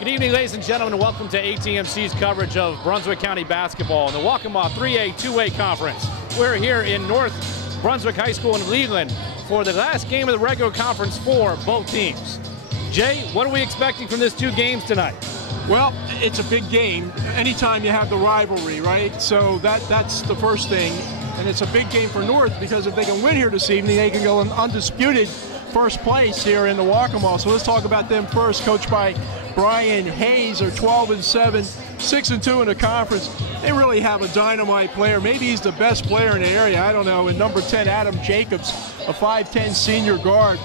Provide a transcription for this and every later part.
Good evening, ladies and gentlemen, and welcome to ATMC's coverage of Brunswick County basketball in the Waccamaw 3A 2A Conference. We're here in North Brunswick High School in Leland for the last game of the regular conference for both teams. Jay, what are we expecting from these two games tonight? Well, it's a big game anytime you have the rivalry, right? So that's the first thing. And it's a big game for North because if they can win here this evening, they can go in undisputed first place here in the Waccamaw. So let's talk about them first, coached by Brian Hayes. They're 12-7, 6-2 in the conference. They really have a dynamite player. Maybe he's the best player in the area. I don't know. And number 10, Adam Jacobs, a 5'10 senior guard,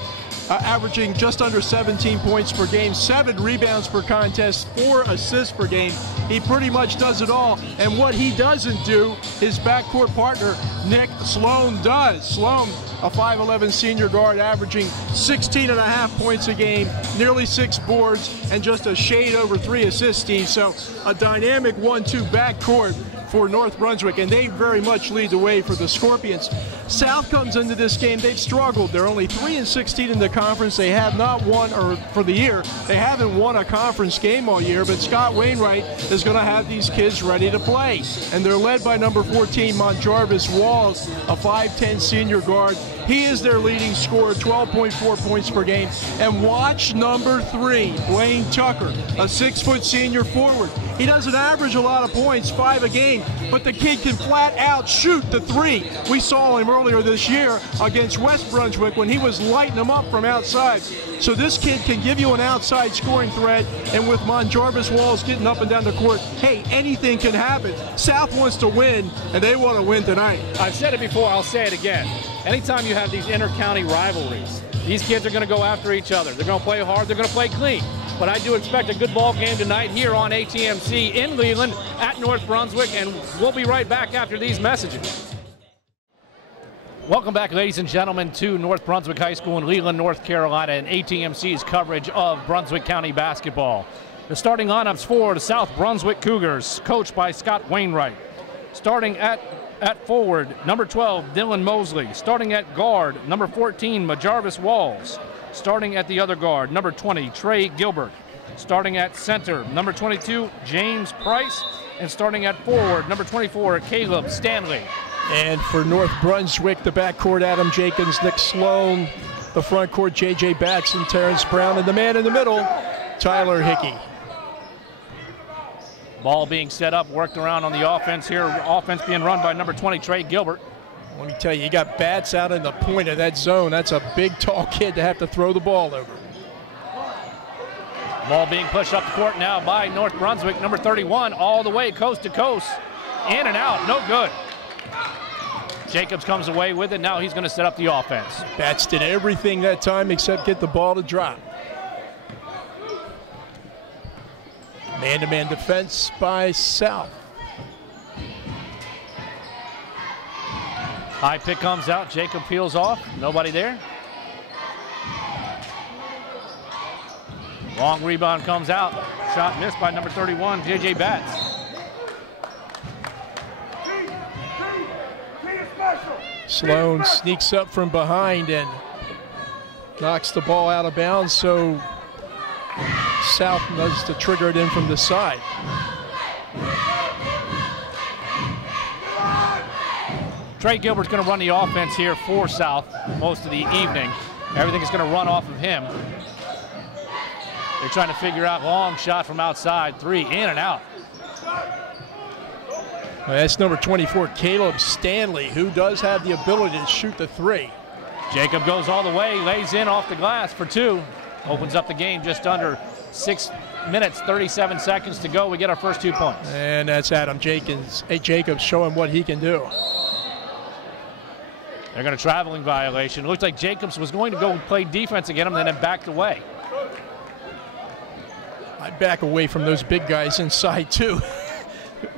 averaging just under 17 points per game, 7 rebounds per contest, 4 assists per game. He pretty much does it all. And what he doesn't do, his backcourt partner, Nick Sloan, does. Sloan, a 5'11 senior guard, averaging 16.5 points a game, nearly 6 boards, and just a shade over 3 assists, Steve. So a dynamic 1-2 backcourt for North Brunswick, and they very much lead the way for the Scorpions. South comes into this game. They've struggled. They're only 3-16 in the conference. They have not won, or for the year, they haven't won a conference game all year, but Scott Wainwright is going to have these kids ready to play. And they're led by number 14, Monjarvis Walls, a 5'10 senior guard. He is their leading scorer, 12.4 points per game. And watch number 3, Blaine Tucker, a 6-foot senior forward. He doesn't average a lot of points, 5 a game, but the kid can flat out shoot the 3. We saw him earlier this year against West Brunswick when he was lighting them up from outside. So this kid can give you an outside scoring threat, and with Monjarvis Walls getting up and down the court, hey, anything can happen. South wants to win, and they want to win tonight. I've said it before, I'll say it again. Anytime you have these inter-county rivalries, these kids are going to go after each other. They're going to play hard, they're going to play clean. But I do expect a good ball game tonight here on ATMC in Leland at North Brunswick, and we'll be right back after these messages. Welcome back, ladies and gentlemen, to North Brunswick High School in Leland, North Carolina, and ATMC's coverage of Brunswick County basketball. The starting lineups for the South Brunswick Cougars, coached by Scott Wainwright. Starting at forward, number 12, Dylan Mosley. Starting at guard, number 14, Monjarvis Walls. Starting at the other guard, number 20, Trey Gilbert. Starting at center, number 22, James Price. And starting at forward, number 24, Caleb Stanley. And for North Brunswick, the backcourt, Adam Jacobs, Nick Sloan. The front court, J.J. Batson, Terrence Brown. And the man in the middle, Tyler Hickey. Ball being set up, worked around on the offense here. Offense being run by number 20, Trey Gilbert. Let me tell you, you got Bats out in the point of that zone. That's a big, tall kid to have to throw the ball over. Ball being pushed up the court now by North Brunswick, number 31, all the way coast to coast. In and out, no good. Jacobs comes away with it. Now he's going to set up the offense. Bats did everything that time except get the ball to drop. Man-to-man defense by South. High pick comes out. Jacob peels off. Nobody there. Long rebound comes out. Shot missed by number 31, J.J. Batts. Sloan sneaks up from behind and knocks the ball out of bounds, so South knows to trigger it in from the side. Trey Gilbert's going to run the offense here for South most of the evening. Everything is going to run off of him. They're trying to figure out long shot from outside. 3 in and out. Well, that's number 24, Caleb Stanley, who does have the ability to shoot the 3. Jacob goes all the way, lays in off the glass for 2. Opens up the game just under 6 minutes, 37 seconds to go. We get our first 2 points. And that's Adam Jacobs showing what he can do. They're going to traveling violation. It looks like Jacobs was going to go play defense again, and then backed away. I'd back away from those big guys inside too.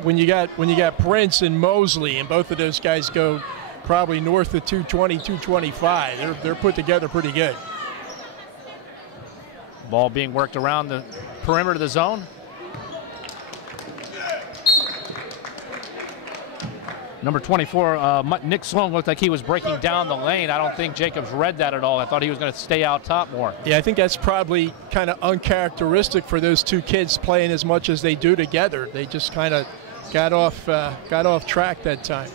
when you got Prince and Mosley, and both of those guys go probably north of 220, 225. They're put together pretty good. Ball being worked around the perimeter of the zone. Number 24, Nick Sloan looked like he was breaking down the lane. I don't think Jacobs read that at all. I thought he was going to stay out top more. Yeah, I think that's probably kind of uncharacteristic for those two kids playing as much as they do together. They just kind of got off track that time.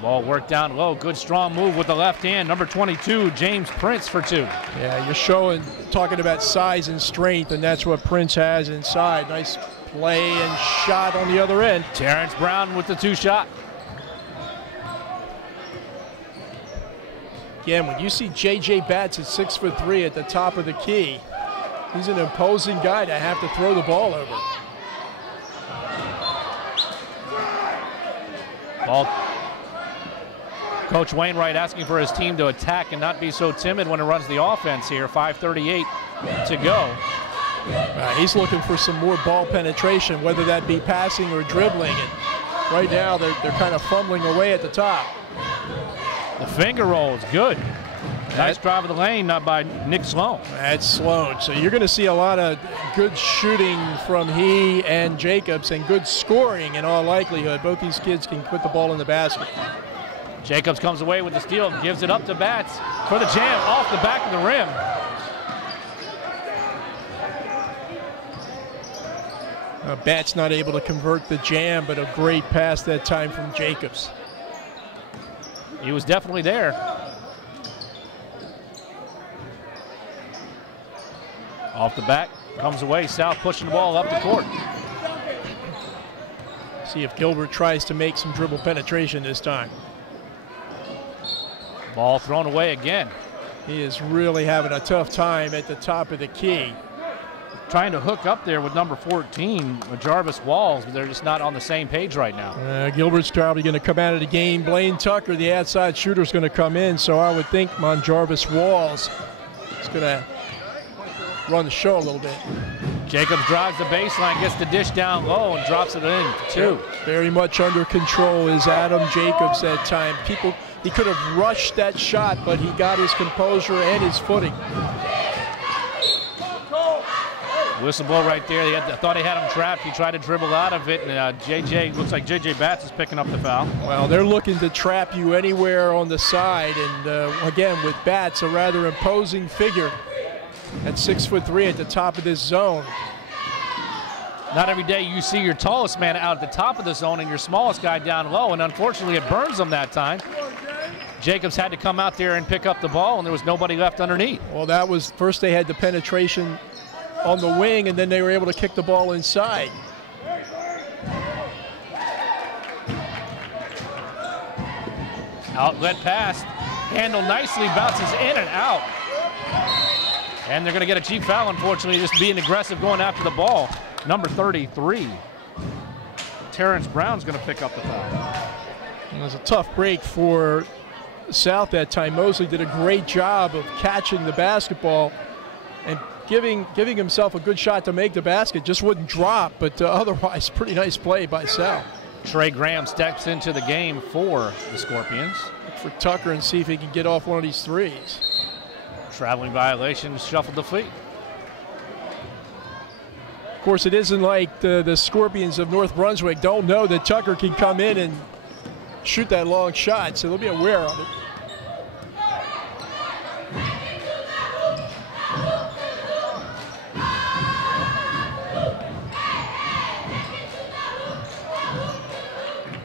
Ball worked down low. Good strong move with the left hand. Number 22, James Prince for 2. Yeah, you're talking about size and strength, and that's what Prince has inside. Nice play and shot on the other end. Terrence Brown with the 2 shot. Again, when you see J.J. Batts at 6'3" at the top of the key, he's an imposing guy to have to throw the ball over. Ball. Coach Wainwright asking for his team to attack and not be so timid when it runs the offense here. 5:38 to go. He's looking for some more ball penetration, whether that be passing or dribbling. And right now they're kind of fumbling away at the top. The finger roll is good. Nice drive of the lane by Nick Sloan. That's Sloan. So you're going to see a lot of good shooting from he and Jacobs and good scoring in all likelihood. Both these kids can put the ball in the basket. Jacobs comes away with the steal, gives it up to Batts for the jam off the back of the rim. Batts not able to convert the jam, but a great pass that time from Jacobs. He was definitely there. Off the back, comes away. South pushing the ball up the court. See if Gilbert tries to make some dribble penetration this time. Ball thrown away again. He is really having a tough time at the top of the key. Trying to hook up there with number 14, Jarvis Walls, but they're just not on the same page right now. Gilbert's probably going to come out of the game. Blaine Tucker, the outside shooter, is going to come in, so I would think Jarvis Walls is going to run the show a little bit. Jacobs drives the baseline, gets the dish down low, and drops it in, too. Very much under control is Adam Jacobs that time. He could have rushed that shot, but he got his composure and his footing. Whistle blow right there. I thought he had him trapped. He tried to dribble out of it, and looks like J.J. Batts is picking up the foul. Well, they're looking to trap you anywhere on the side, and again, with Batts, a rather imposing figure at 6'3" at the top of this zone. Not every day you see your tallest man out at the top of the zone and your smallest guy down low, and unfortunately it burns them that time. Jacobs had to come out there and pick up the ball, and there was nobody left underneath. Well, that was first they had the penetration on the wing, and then they were able to kick the ball inside. Outlet pass, handled nicely, bounces in and out. And they're going to get a cheap foul, unfortunately, just being aggressive going after the ball. Number 33, Terrence Brown's going to pick up the foul. It was a tough break for South that time. Mosley did a great job of catching the basketball and giving himself a good shot to make the basket. Just wouldn't drop, but otherwise pretty nice play by South. Trey Graham steps into the game for the Scorpions. Look for Tucker and see if he can get off one of these threes. Traveling violation, shuffled the feet. Of course, it isn't like the Scorpions of North Brunswick don't know that Tucker can come in and shoot that long shot, so they'll be aware of it.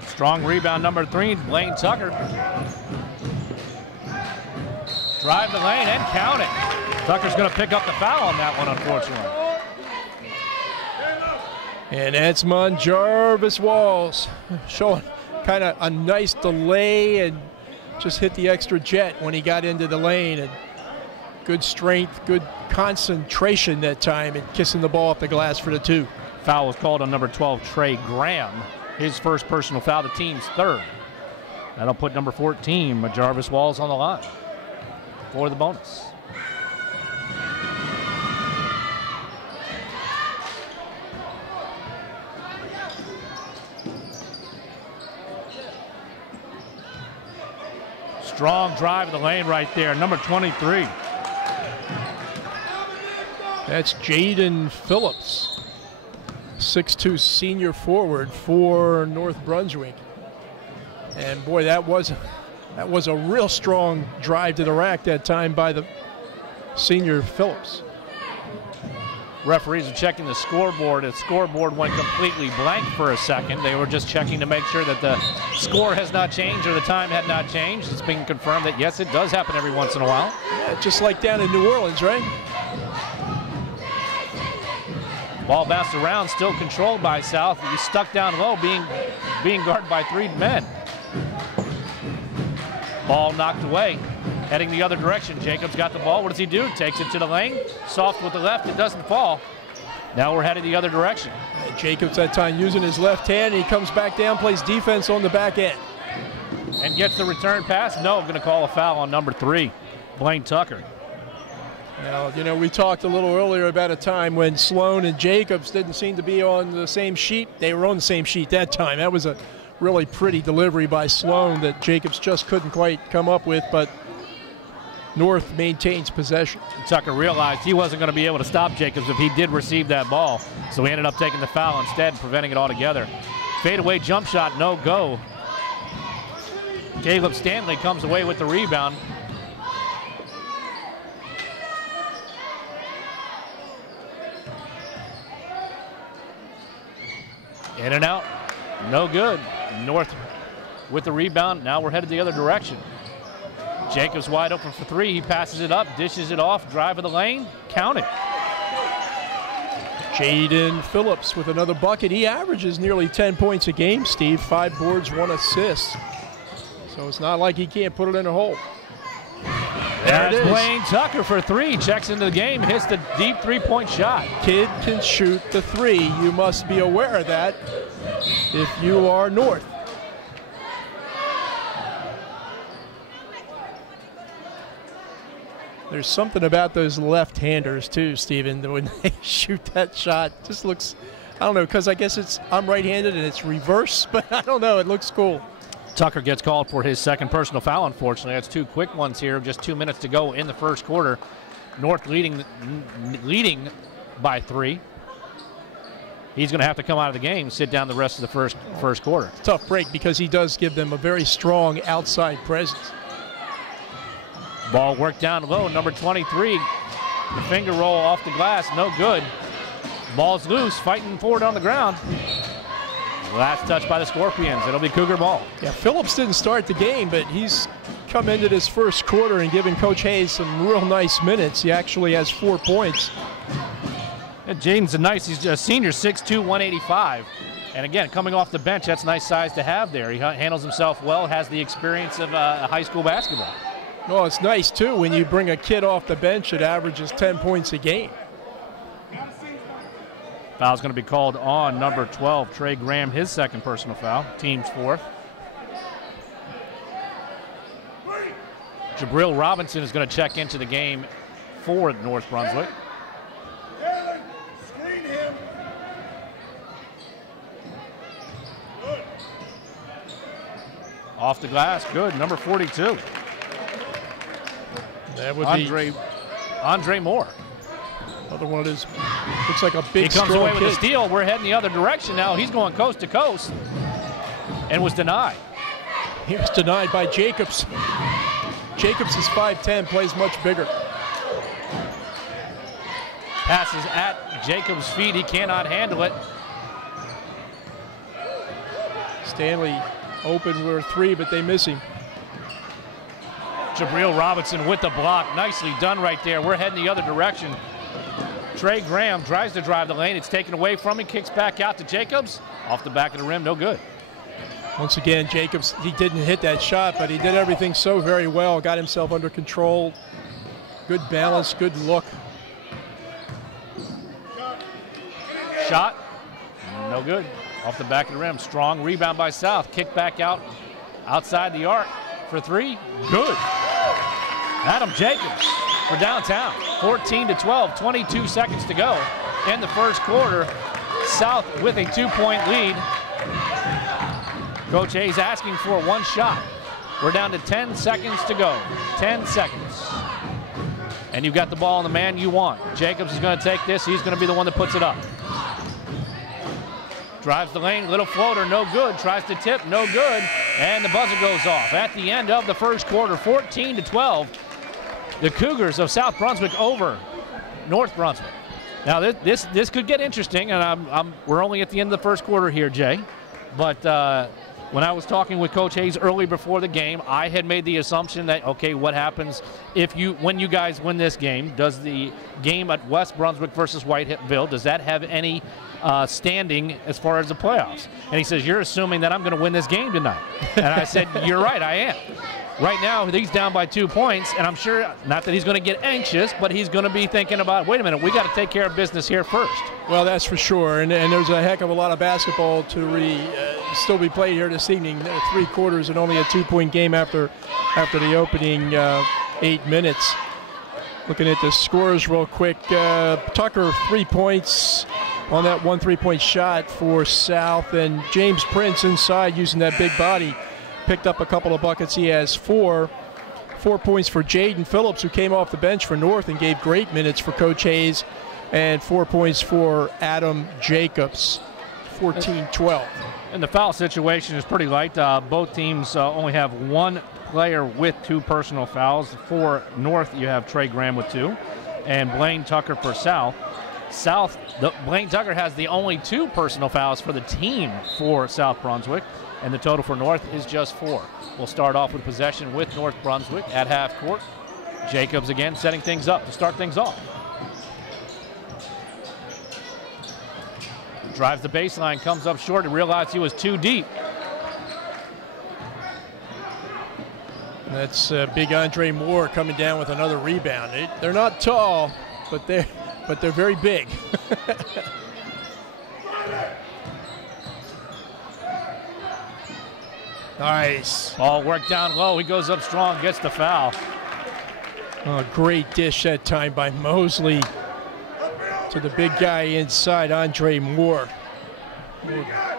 Strong rebound, number 3, Blaine Tucker. Drive the lane and count it. Tucker's going to pick up the foul on that one, unfortunately. And that's Jarvis Walls showing kind of a nice delay and just hit the extra jet when he got into the lane. And good strength, good concentration that time, and kissing the ball off the glass for the 2. Foul was called on number 12, Trey Graham. His first personal foul, the team's 3rd. That'll put number 14, Jarvis Walls, on the line for the bonus. Strong drive of the lane right there, number 23. That's Jaden Phillips, 6'2" senior forward for North Brunswick. And boy, that was a real strong drive to the rack that time by the senior Phillips. Referees are checking the scoreboard. The scoreboard went completely blank for a second. They were just checking to make sure that the score has not changed or the time had not changed. It's been confirmed that, yes, it does happen every once in a while. Yeah, just like down in New Orleans, right? Ball bounced around, still controlled by South. He's stuck down low, being guarded by 3 men. Ball knocked away, heading the other direction. Jacobs got the ball. What does he do? Takes it to the lane. Soft with the left. It doesn't fall. Now we're headed the other direction. Jacobs that time using his left hand. He comes back down, plays defense on the back end. And gets the return pass. No, going to call a foul on number 3, Blaine Tucker. Now, you know, we talked a little earlier about a time when Sloan and Jacobs didn't seem to be on the same sheet. They were on the same sheet that time. That was a really pretty delivery by Sloan that Jacobs just couldn't quite come up with, but North maintains possession. Tucker realized he wasn't going to be able to stop Jacobs if he did receive that ball, so he ended up taking the foul instead, preventing it altogether. Fadeaway jump shot, no go. Caleb Stanley comes away with the rebound. In and out, no good. North with the rebound. Now we're headed the other direction. Jacobs wide open for 3. He passes it up, dishes it off, drive of the lane, count it. Jaden Phillips with another bucket. He averages nearly 10 points a game, Steve. 5 boards, 1 assist. So it's not like he can't put it in a hole. There's Blaine Tucker for 3. Checks into the game, hits the deep 3-point shot. Kid can shoot the 3. You must be aware of that if you are North. There's something about those left-handers too, Steven, when they shoot that shot. Just looks, I don't know, because I guess I'm right-handed and it's reverse, but I don't know, it looks cool. Tucker gets called for his second personal foul, unfortunately. That's 2 quick ones here, just 2 minutes to go in the first quarter. North leading by 3. He's going to have to come out of the game, sit down the rest of the first quarter. Tough break because he does give them a very strong outside presence. Ball worked down low, number 23. The finger roll off the glass, no good. Ball's loose, fighting for it on the ground. Last touch by the Scorpions. It'll be Cougar ball. Yeah, Phillips didn't start the game, but he's come into this first quarter and given Coach Hayes some real nice minutes. He actually has 4 points. And Jaden's he's a senior, 6'2", 185. And again, coming off the bench, that's a nice size to have there. He handles himself well, has the experience of high school basketball. Well, it's nice, too, when you bring a kid off the bench that averages 10 points a game. Foul's going to be called on number 12, Trey Graham, his second personal foul, team's 4th. Jabril Robinson is going to check into the game for North Brunswick. Off the glass, good, number 42. That would be Andre Moore. Another one of his, looks like a big, he comes away with kid. a steal. We're heading the other direction now. He's going coast to coast and was denied. He was denied by Jacobs. Jacobs is 5'10", plays much bigger. Passes at Jacobs' feet. He cannot handle it. Stanley open for 3, but they miss him. Jabril Robinson with the block. Nicely done right there. We're heading the other direction. Trey Graham tries to drive the lane. It's taken away from him. Kicks back out to Jacobs. Off the back of the rim, no good. Once again, Jacobs, he didn't hit that shot, but he did everything so very well. Got himself under control. Good balance, good look. Shot, no good. Off the back of the rim. Strong rebound by South. Kick back out outside the arc for 3. Good. Adam Jacobs for downtown. 14-12, 22 seconds to go in the first quarter. South with a 2-point lead. Coach Hayes asking for 1 shot. We're down to 10 seconds to go. 10 seconds. And you've got the ball on the man you want. Jacobs is going to take this. He's going to be the one that puts it up. Drives the lane, little floater, no good. Tries to tip, no good. And the buzzer goes off at the end of the first quarter, 14-12. The Cougars of South Brunswick over North Brunswick. Now this could get interesting, and we're only at the end of the first quarter here, Jay. But when I was talking with Coach Hayes early before the game, I had made the assumption that, okay, what happens when you guys win this game? Does the game at West Brunswick versus Whiteville, does that have any standing as far as the playoffs? And he says, you're assuming that I'm going to win this game tonight. And I said, you're right, I am. Right now, he's down by 2 points, and I'm sure, not that he's going to get anxious, but he's going to be thinking about, wait a minute, we got to take care of business here first. Well, that's for sure, and there's a heck of a lot of basketball to still be played here this evening. 3 quarters and only a 2-point game after the opening 8 minutes. Looking at the scores real quick, Tucker 3 points on that 1 3-point shot for South, and James Prince inside using that big body picked up a couple of buckets. He has 4 points for Jaden Phillips, who came off the bench for North and gave great minutes for Coach Hayes, and 4 points for Adam Jacobs. 14-12. And the foul situation is pretty light. Both teams only have 1 player with 2 personal fouls. For North, you have Trey Graham with 2, and Blaine Tucker for South. Blaine Tucker has the only 2 personal fouls for the team for South Brunswick, and the total for North is just 4. We'll start off with possession with North Brunswick at half court. Jacobs again setting things up to start things off. Drives the baseline, comes up short, and realized he was too deep. That's big Andre Moore coming down with another rebound. They're not tall, but they're very big. Nice. Ball worked down low. He goes up strong, gets the foul. Oh, great dish that time by Mosley to the big guy inside, Andre Moore.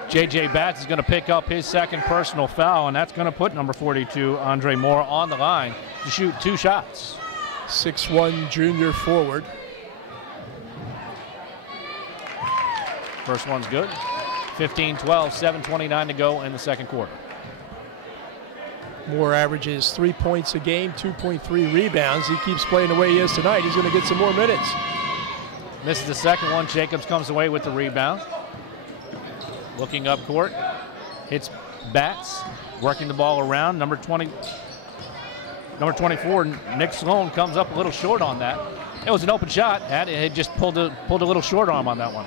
J.J. Batts is going to pick up his 2nd personal foul, and that's going to put number 42, Andre Moore, on the line to shoot 2 shots. 6'1" junior forward. First one's good. 15-12, 7:29 to go in the second quarter. Moore averages 3 points a game, 2.3 rebounds. He keeps playing the way he is tonight. He's going to get some more minutes. Misses the second one. Jacobs comes away with the rebound. Looking up court. Hits Batts. Working the ball around. Number 24, Nick Sloan, comes up a little short on that. It was an open shot. And it just pulled a little short arm on that one.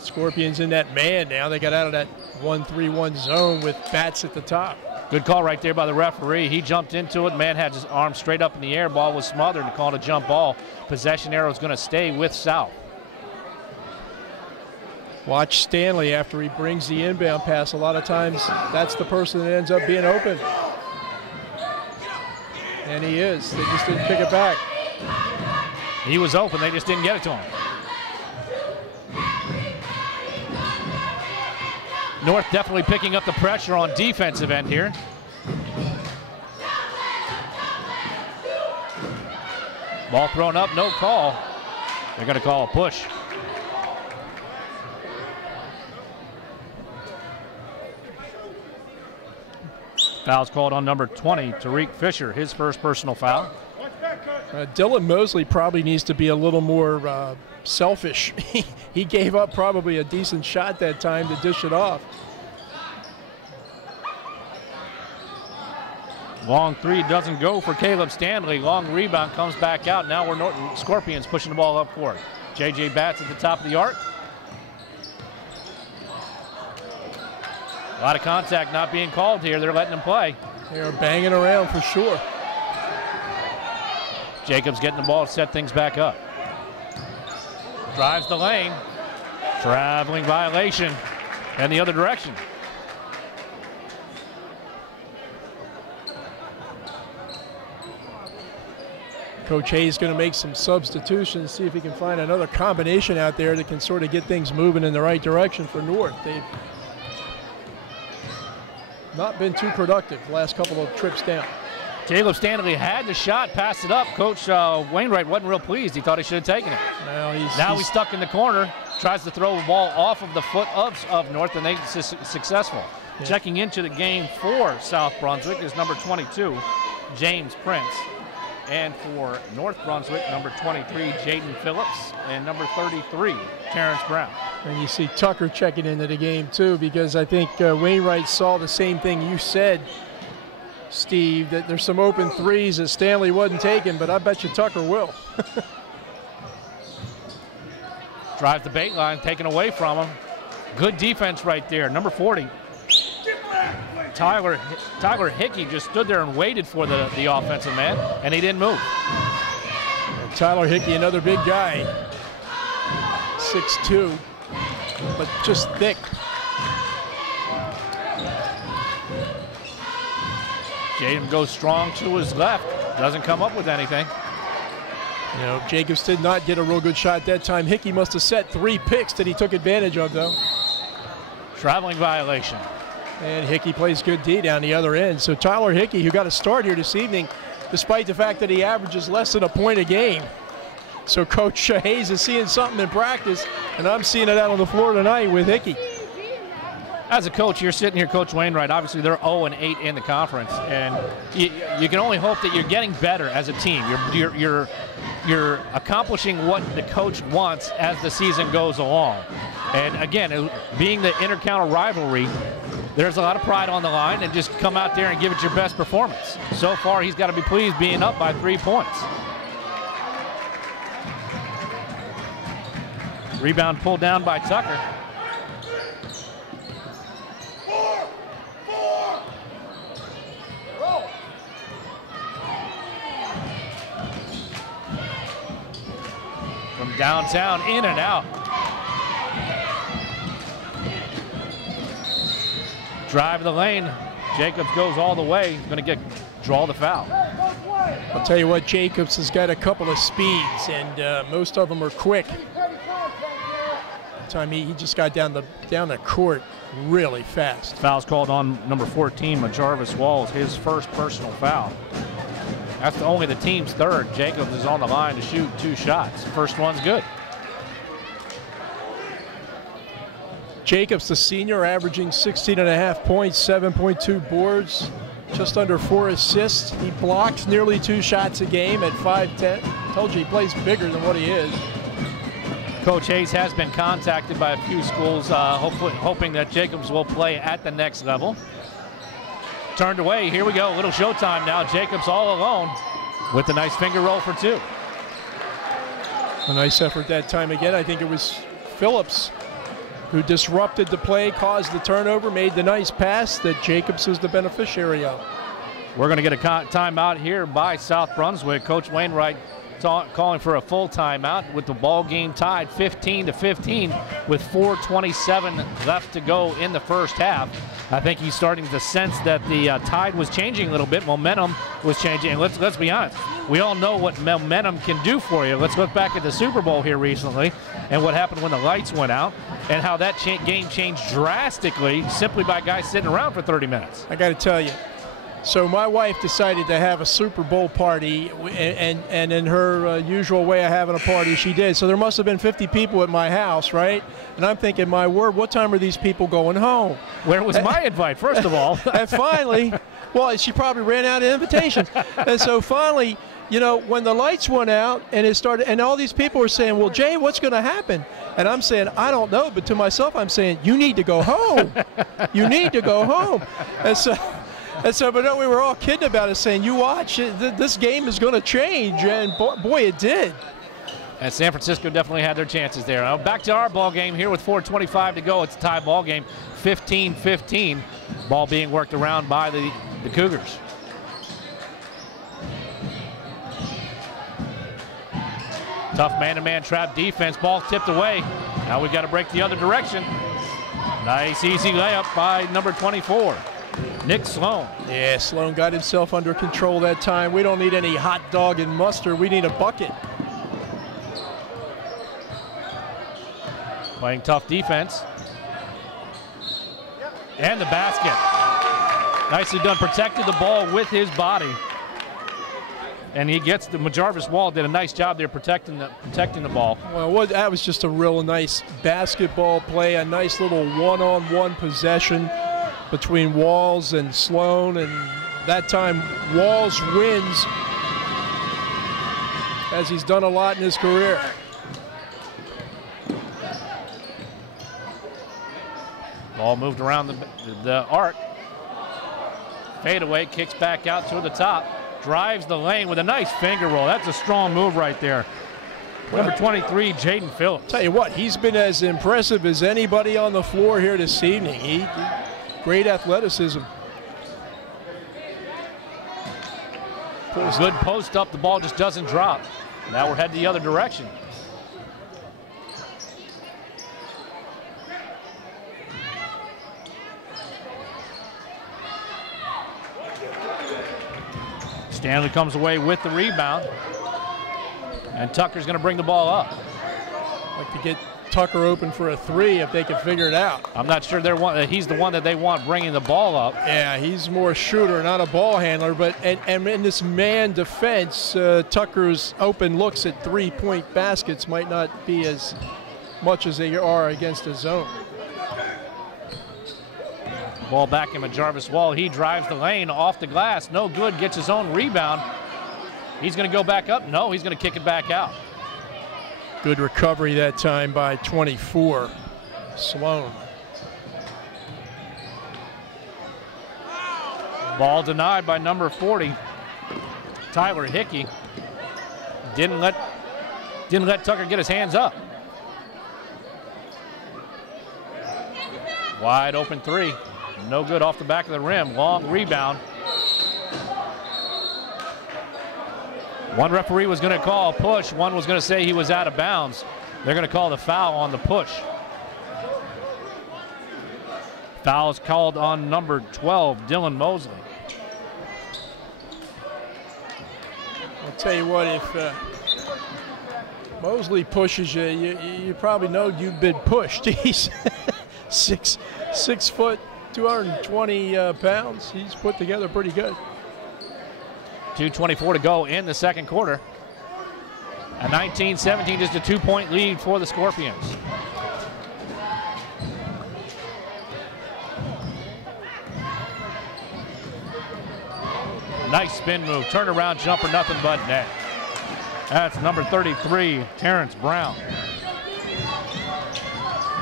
Scorpions in that man now. They got out of that 1-3-1 zone with Batts at the top. Good call right there by the referee. He jumped into it. Man had his arm straight up in the air. Ball was smothered and called a jump ball. Possession arrow is going to stay with South. Watch Stanley after he brings the inbound pass. A lot of times that's the person that ends up being open. And he is. They just didn't pick it back. He was open. They just didn't get it to him. North definitely picking up the pressure on defensive end here. Ball thrown up, no call. They're going to call a push. Foul's called on number 20, Tariq Fisher, his first personal foul. Dylan Mosley probably needs to be a little more selfish. He gave up probably a decent shot that time to dish it off. Long 3 doesn't go for Caleb Stanley. Long rebound comes back out. Now we're Norton Scorpions pushing the ball up court. J.J. Batts at the top of the arc. A lot of contact not being called here. They're letting him play. They are banging around for sure. Jacobs getting the ball to set things back up. Drives the lane. Traveling violation. And the other direction. Coach Hayes going to make some substitutions, see if he can find another combination out there that can sort of get things moving in the right direction for North. They've not been too productive the last couple of trips down. Caleb Stanley had the shot, passed it up. Coach Wainwright wasn't real pleased. He thought he should have taken it. Well, he's stuck in the corner, tries to throw the ball off of the foot of North, and they're successful. Yeah. Checking into the game for South Brunswick is number 22, James Prince. And for North Brunswick, number 23, Jaden Phillips, and number 33, Terrence Brown. And you see Tucker checking into the game, too, because I think Wainwright saw the same thing you said, Steve, that there's some open threes that Stanley wasn't taking, but I bet you Tucker will. Drives the bait line, taken away from him. Good defense right there. Number 40, Tyler Hickey just stood there and waited for the offensive man, and he didn't move. And Tyler Hickey, another big guy, 6'2", but just thick. Jaden goes strong to his left, doesn't come up with anything. You know, Jacobs did not get a real good shot that time. Hickey must have set 3 picks that he took advantage of, though. Traveling violation. And Hickey plays good D down the other end. So Tyler Hickey, who got a start here this evening, despite the fact that he averages less than a point a game. So Coach Hayes is seeing something in practice, and I'm seeing it out on the floor tonight with Hickey. As a coach, you're sitting here, Coach Wainwright. Obviously, they're 0-8 in the conference, and you can only hope that you're getting better as a team. You're accomplishing what the coach wants as the season goes along. And again, being the inter-county rivalry, there's a lot of pride on the line, and just come out there and give it your best performance. So far, he's got to be pleased being up by 3 points. Rebound pulled down by Tucker. From downtown, in and out. Drive the lane. Jacobs goes all the way. He's going to draw the foul. I'll tell you what, Jacobs has got a couple of speeds, and most of them are quick. Time he just got down the court really fast. Foul's called on number 14, Jarvis Walls, his first personal foul. That's only the team's third. Jacobs is on the line to shoot 2 shots. First one's good. Jacobs, the senior, averaging 16.5 points, 7.2 boards, just under 4 assists. He blocks nearly 2 shots a game at 5'10". Told you he plays bigger than what he is. Coach Hayes has been contacted by a few schools, hoping that Jacobs will play at the next level. Turned away. Here we go. A little showtime now. Jacobs all alone with a nice finger roll for 2. A nice effort that time again. I think it was Phillips who disrupted the play, caused the turnover, made the nice pass that Jacobs was the beneficiary of. We're going to get a timeout here by South Brunswick. Coach Wainwright calling for a full timeout with the ball game tied 15-15 with 4:27 left to go in the first half. I think he's starting to sense that the tide was changing a little bit. Momentum was changing. And let's be honest, we all know what momentum can do for you. Let's look back at the Super Bowl here recently and what happened when the lights went out and how that game changed drastically simply by guys sitting around for 30 minutes. I got to tell you, so my wife decided to have a Super Bowl party, and in her usual way of having a party, she did. So there must have been 50 people at my house, right? And I'm thinking, my word, what time are these people going home? Where was my invite, first of all? And finally, well, she probably ran out of invitations. And so finally, you know, when the lights went out and it started, and all these people were saying, well, Jay, what's going to happen? And I'm saying, I don't know. But to myself, I'm saying, you need to go home. You need to go home. But no, we were all kidding about it, saying, you watch, this game is going to change. And boy, it did. And San Francisco definitely had their chances there. Now back to our ball game here with 4:25 to go. It's a tie ball game, 15-15. Ball being worked around by the Cougars. Tough man-to-man trap defense. Ball tipped away. Now we've got to break the other direction. Nice, easy layup by number 24. Nick Sloan. Yeah, Sloan got himself under control that time. We don't need any hot dog and mustard. We need a bucket. Playing tough defense. And the basket. Nicely done. Protected the ball with his body. and he gets the Jarvis Wall did a nice job there protecting the ball. Well, that was just a real nice basketball play, a nice little one-on-one possession between Walls and Sloan, and that time Walls wins, as he's done a lot in his career. Ball moved around the arc. Fadeaway, kicks back out toward the top. Drives the lane with a nice finger roll. That's a strong move right there. Number 23, Jaden Phillips. Tell you what, he's been as impressive as anybody on the floor here this evening. Great athleticism. Good post up, the ball just doesn't drop. Now we're heading the other direction. Stanley comes away with the rebound, and Tucker's going to bring the ball up. Like to get Tucker open for a three if they can figure it out. I'm not sure he's the one that they want bringing the ball up. Yeah, he's more a shooter, not a ball handler. But and in this man defense, Tucker's open looks at three-point baskets might not be as much as they are against a zone. Ball back in Jarvis Wall. He drives the lane off the glass. No good. Gets his own rebound. He's going to go back up. No, he's going to kick it back out. Good recovery that time by 24, Sloan. Ball denied by number 40, Tyler Hickey. Didn't let Tucker get his hands up. Wide open three. No good off the back of the rim. Long rebound. One referee was going to call a push. One was going to say he was out of bounds. They're going to call the foul on the push. Foul is called on number 12, Dylan Mosley. I'll tell you what, if Mosley pushes you, you probably know you've been pushed. He's 6 foot, 220 pounds. He's put together pretty good. 2:24 to go in the second quarter. A 19-17, just a 2-point lead for the Scorpions. Nice spin move, turnaround jumper, nothing but net. That's number 33, Terrence Brown.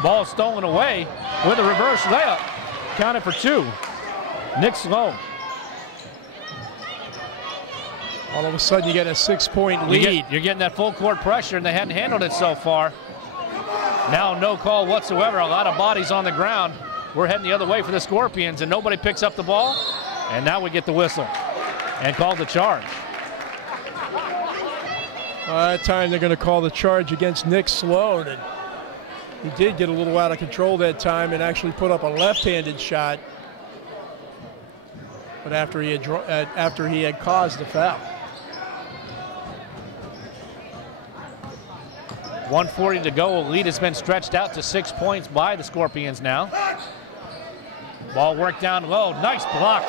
Ball stolen away with a reverse layup. Counted for two. Nick Sloan. All of a sudden you get a 6-point lead. You're getting that full court pressure, and they hadn't handled it so far. Now no call whatsoever. A lot of bodies on the ground. We're heading the other way for the Scorpions, and nobody picks up the ball. And now we get the whistle and call the charge. That time they're going to call the charge against Nick Sloan. And he did get a little out of control that time and actually put up a left-handed shot. But after he had caused the foul. 1:40 to go. Lead has been stretched out to 6 points by the Scorpions now. Ball worked down low. Nice block.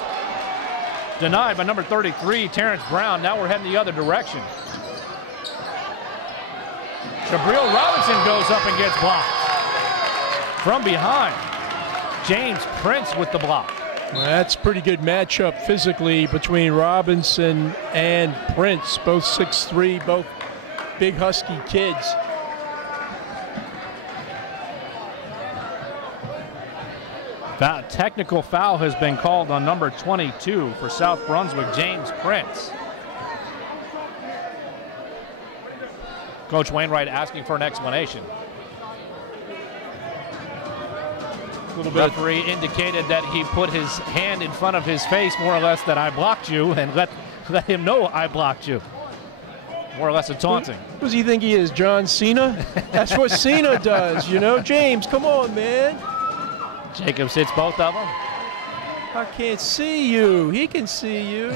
Denied by number 33, Terrence Brown. Now we're heading the other direction. Jabril Robinson goes up and gets blocked. From behind, James Prince with the block. Well, that's a pretty good matchup physically between Robinson and Prince. Both 6'3", both big husky kids. Technical foul has been called on number 22 for South Brunswick, James Prince. Coach Wainwright asking for an explanation. The referee indicated that he put his hand in front of his face, more or less, that I blocked you, and let him know I blocked you. More or less a taunting. Who does he think he is, John Cena? That's what Cena does, you know. James, come on, man. Jacobs hits both of them. I can't see you. He can see you.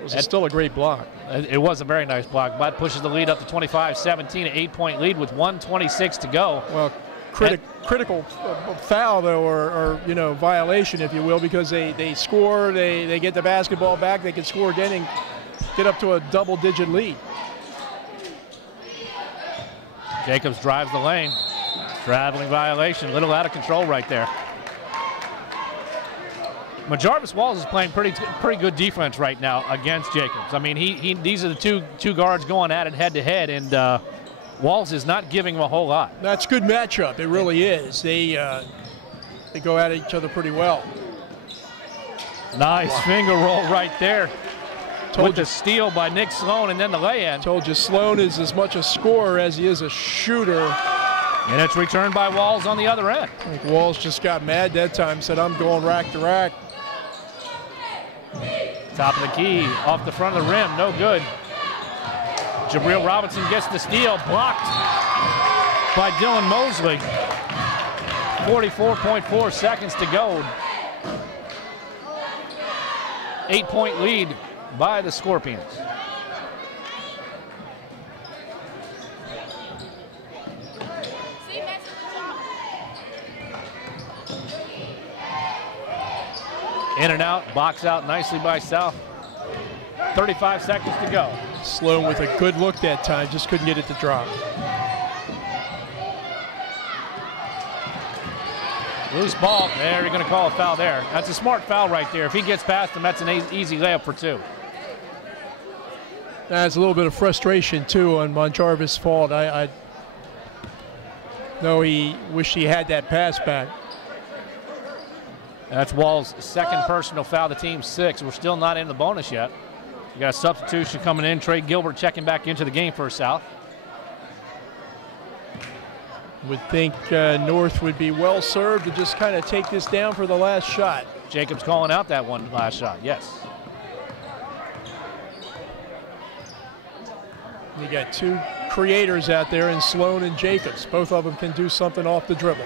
It was still a great block. It was a very nice block. Bud pushes the lead up to 25-17, an 8-point lead with 1:26 to go. Well, critical foul, though, or you know, violation, if you will, because they score, they get the basketball back, they can score again, and get up to a double-digit lead. Jacobs drives the lane. Traveling violation, a little out of control right there. Jarvis Walls is playing pretty good defense right now against Jacobs. I mean, these are the two guards going at it head-to-head, and Walls is not giving him a whole lot. That's a good matchup. It really is. They go at each other pretty well. Nice finger roll right there. With the steal by Nick Sloan and then the lay-in. Told you Sloan is as much a scorer as he is a shooter. And it's returned by Walls on the other end. I think Walls just got mad that time, said, I'm going rack to rack. Top of the key, off the front of the rim, no good. Jabril Robinson gets the steal, blocked by Dylan Mosley. 44.4 seconds to go. 8-point lead by the Scorpions. In and out, box out nicely by South. 35 seconds to go. Sloan with a good look that time, just couldn't get it to drop. Loose ball, there, you're going to call a foul there. That's a smart foul right there. If he gets past him, that's an easy layup for 2. That's a little bit of frustration, too, on Monjarvis' fault. I know he wished he had that pass back. That's Wall's second personal foul, the team's 6. We're still not in the bonus yet. You got a substitution coming in. Trey Gilbert checking back into the game for South. Would think North would be well served to just kind of take this down for the last shot. Jacobs calling out that one last shot, yes. You got 2 creators out there in Sloan and Jacobs. Both of them can do something off the dribble.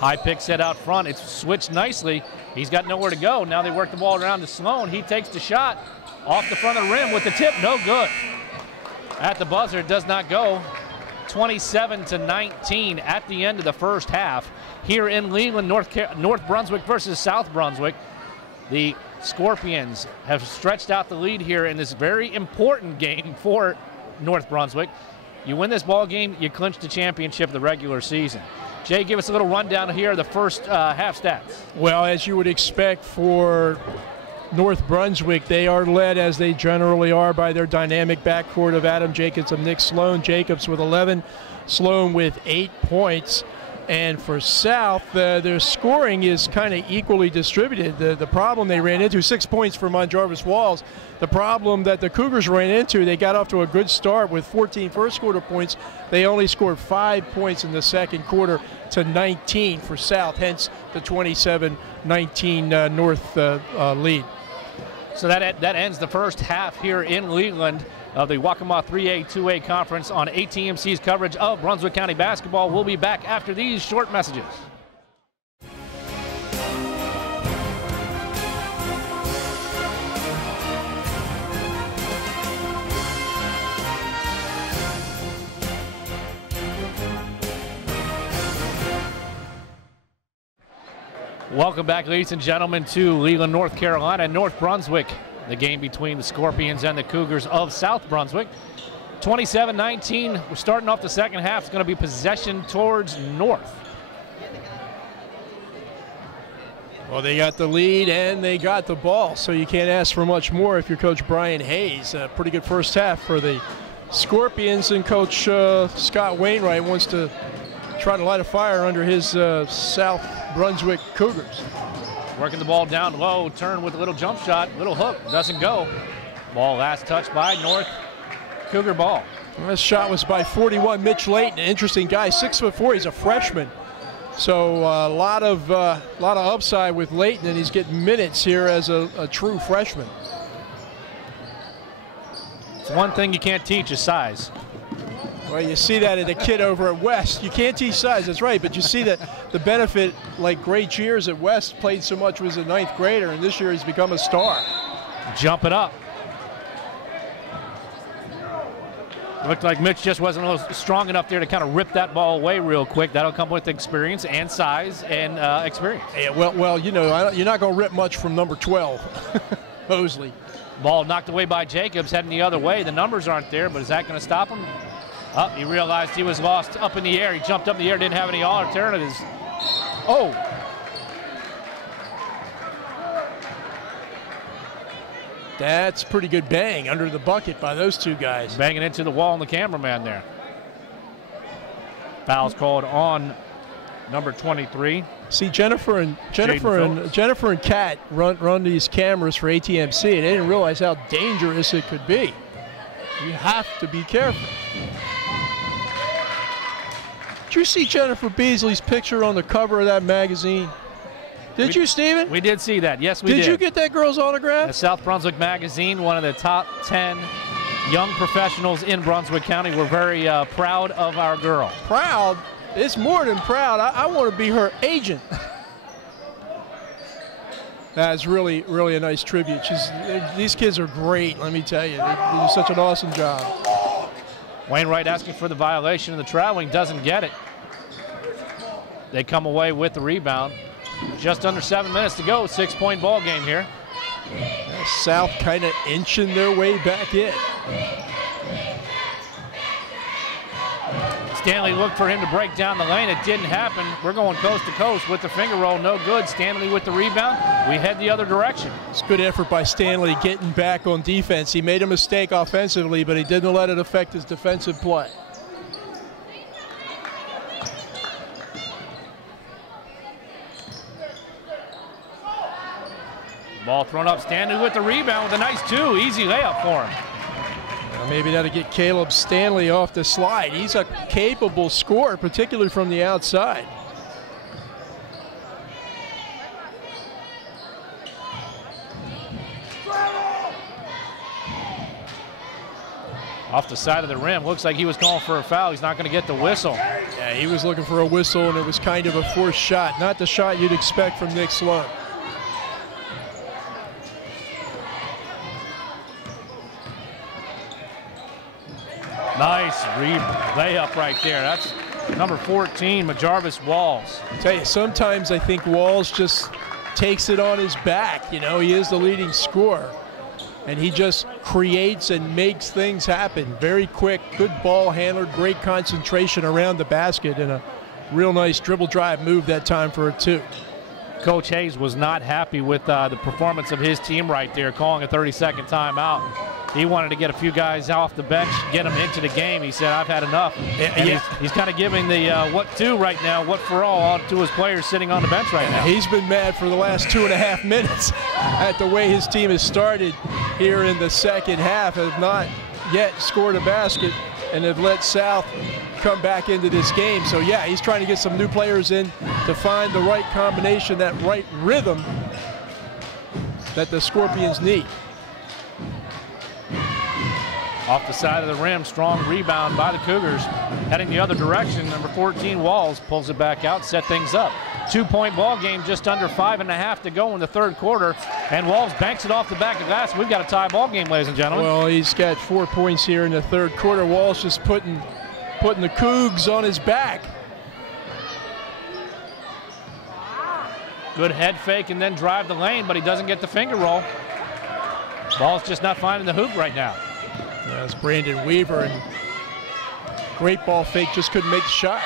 High pick set out front. It's switched nicely. He's got nowhere to go. Now they work the ball around to Sloan. He takes the shot off the front of the rim with the tip. No good. At the buzzer, it does not go. 27-19 at the end of the first half here in Leland, North Brunswick versus South Brunswick. The Scorpions have stretched out the lead here in this very important game for North Brunswick. You win this ball game, you clinch the championship of the regular season. Jay, give us a little rundown here of the first half stats. Well, as you would expect for North Brunswick, they are led, as they generally are, by their dynamic backcourt of Adam Jacobs and Nick Sloan. Jacobs with 11, Sloan with 8 points. And for South, their scoring is kind of equally distributed. The problem they ran into, 6 points for Monjarvis Walls. The problem that the Cougars ran into, they got off to a good start with 14 first quarter points. They only scored 5 points in the second quarter to 19 for South, hence the 27-19 North lead. So that ends the first half here in Leland of the Waccamaw 3A, 2A conference on ATMC's coverage of Brunswick County basketball. We'll be back after these short messages. Welcome back, ladies and gentlemen, to Leland, North Carolina, North Brunswick. The game between the Scorpions and the Cougars of South Brunswick. 27-19. We're starting off the second half. It's going to be possession towards North. Well, they got the lead and they got the ball, so you can't ask for much more if you're Coach Brian Hayes. A pretty good first half for the Scorpions, and Coach Scott Wainwright wants to try to light a fire under his South Brunswick Cougars. Working the ball down low, turn with a little jump shot, little hook, doesn't go. Ball last touched by North, Cougar ball. Well, this shot was by 41 Mitch Layton, an interesting guy, 6'4", he's a freshman. So a lot of upside with Layton, and he's getting minutes here as a true freshman. It's one thing you can't teach is size. Well, you see that in the kid over at West. You can't teach size, that's right, but you see that the benefit, like great years at West, played so much, was a 9th grader, and this year he's become a star. Jump it up. Looked like Mitch just wasn't a little strong enough there to kind of rip that ball away real quick. That'll come with experience and size and experience. Yeah, well, you know, you're not going to rip much from number 12, Mosley. Ball knocked away by Jacobs, heading the other way. The numbers aren't there, but is that going to stop him? Oh, he realized he was lost up in the air. He jumped up in the air, didn't have any alternatives. Oh. That's pretty good bang under the bucket by those two guys. Banging into the wall and the cameraman there. Foul's called on number 23. See, Jennifer and Kat run these cameras for ATMC, and they didn't realize how dangerous it could be. You have to be careful. Did you see Jennifer Beasley's picture on the cover of that magazine? Did you, Stephen? We did see that. Yes, we did. Did you get that girl's autograph? The South Brunswick Magazine, one of the top 10 young professionals in Brunswick County. We're very proud of our girl. Proud? It's more than proud. I want to be her agent. That's really, really a nice tribute. These kids are great, let me tell you. They do such an awesome job. Wainwright asking for the violation of the traveling, doesn't get it. They come away with the rebound. Just under 7 minutes to go, 6-point ball game here. South kind of inching their way back in. Stanley looked for him to break down the lane. It didn't happen. We're going coast to coast with the finger roll. No good. Stanley with the rebound. We head the other direction. It's good effort by Stanley getting back on defense. He made a mistake offensively, but he didn't let it affect his defensive play. Ball thrown up. Stanley with the rebound with a nice two. Easy layup for him. Maybe that'll get Caleb Stanley off the slide. He's a capable scorer, particularly from the outside. Off the side of the rim. Looks like he was calling for a foul. He's not going to get the whistle. Yeah, he was looking for a whistle, and it was kind of a forced shot. Not the shot you'd expect from Nick Sloan. Nice layup right there. That's number 14, Majarvis Walls. I tell you, sometimes I think Walls just takes it on his back. You know, he is the leading scorer. And he just creates and makes things happen. Very quick, good ball handler, great concentration around the basket, and a real nice dribble drive move that time for a two. Coach Hayes was not happy with the performance of his team right there, calling a 30-second timeout. He wanted to get a few guys off the bench, get them into the game. He said, I've had enough. And he's kind of giving the what to right now, what for all to his players sitting on the bench right now. He's been mad for the last 2.5 minutes at the way his team has started here in the second half, have not yet scored a basket, and have let South come back into this game. So, yeah, he's trying to get some new players in to find the right combination, that right rhythm that the Scorpions need. Off the side of the rim, strong rebound by the Cougars. Heading the other direction, number 14, Walls, pulls it back out, set things up. 2-point ball game, just under 5.5 to go in the third quarter. And Walls banks it off the back of glass. We've got a tie ball game, ladies and gentlemen. Well, he's got 4 points here in the third quarter. Walls just putting the Cougs on his back. Good head fake and then drive the lane, but he doesn't get the finger roll. Ball's just not finding the hoop right now. That's Brandon Weaver, and great ball fake, just couldn't make the shot.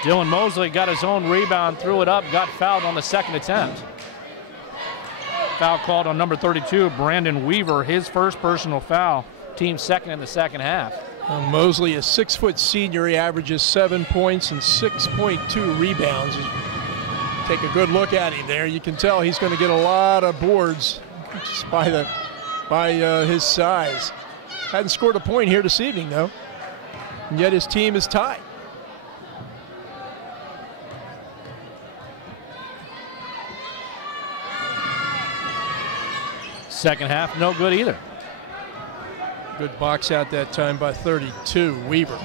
Dylan Mosley got his own rebound, threw it up, got fouled on the second attempt. Foul called on number 32, Brandon Weaver, his first personal foul. Team second in the second half. Mosley, a 6-foot senior, he averages 7 points and 6.2 rebounds. Take a good look at him there. You can tell he's going to get a lot of boards just by his size. Hadn't scored a point here this evening, though, and yet his team is tied. Second half, no good either. Good box out that time by 32, Weaver.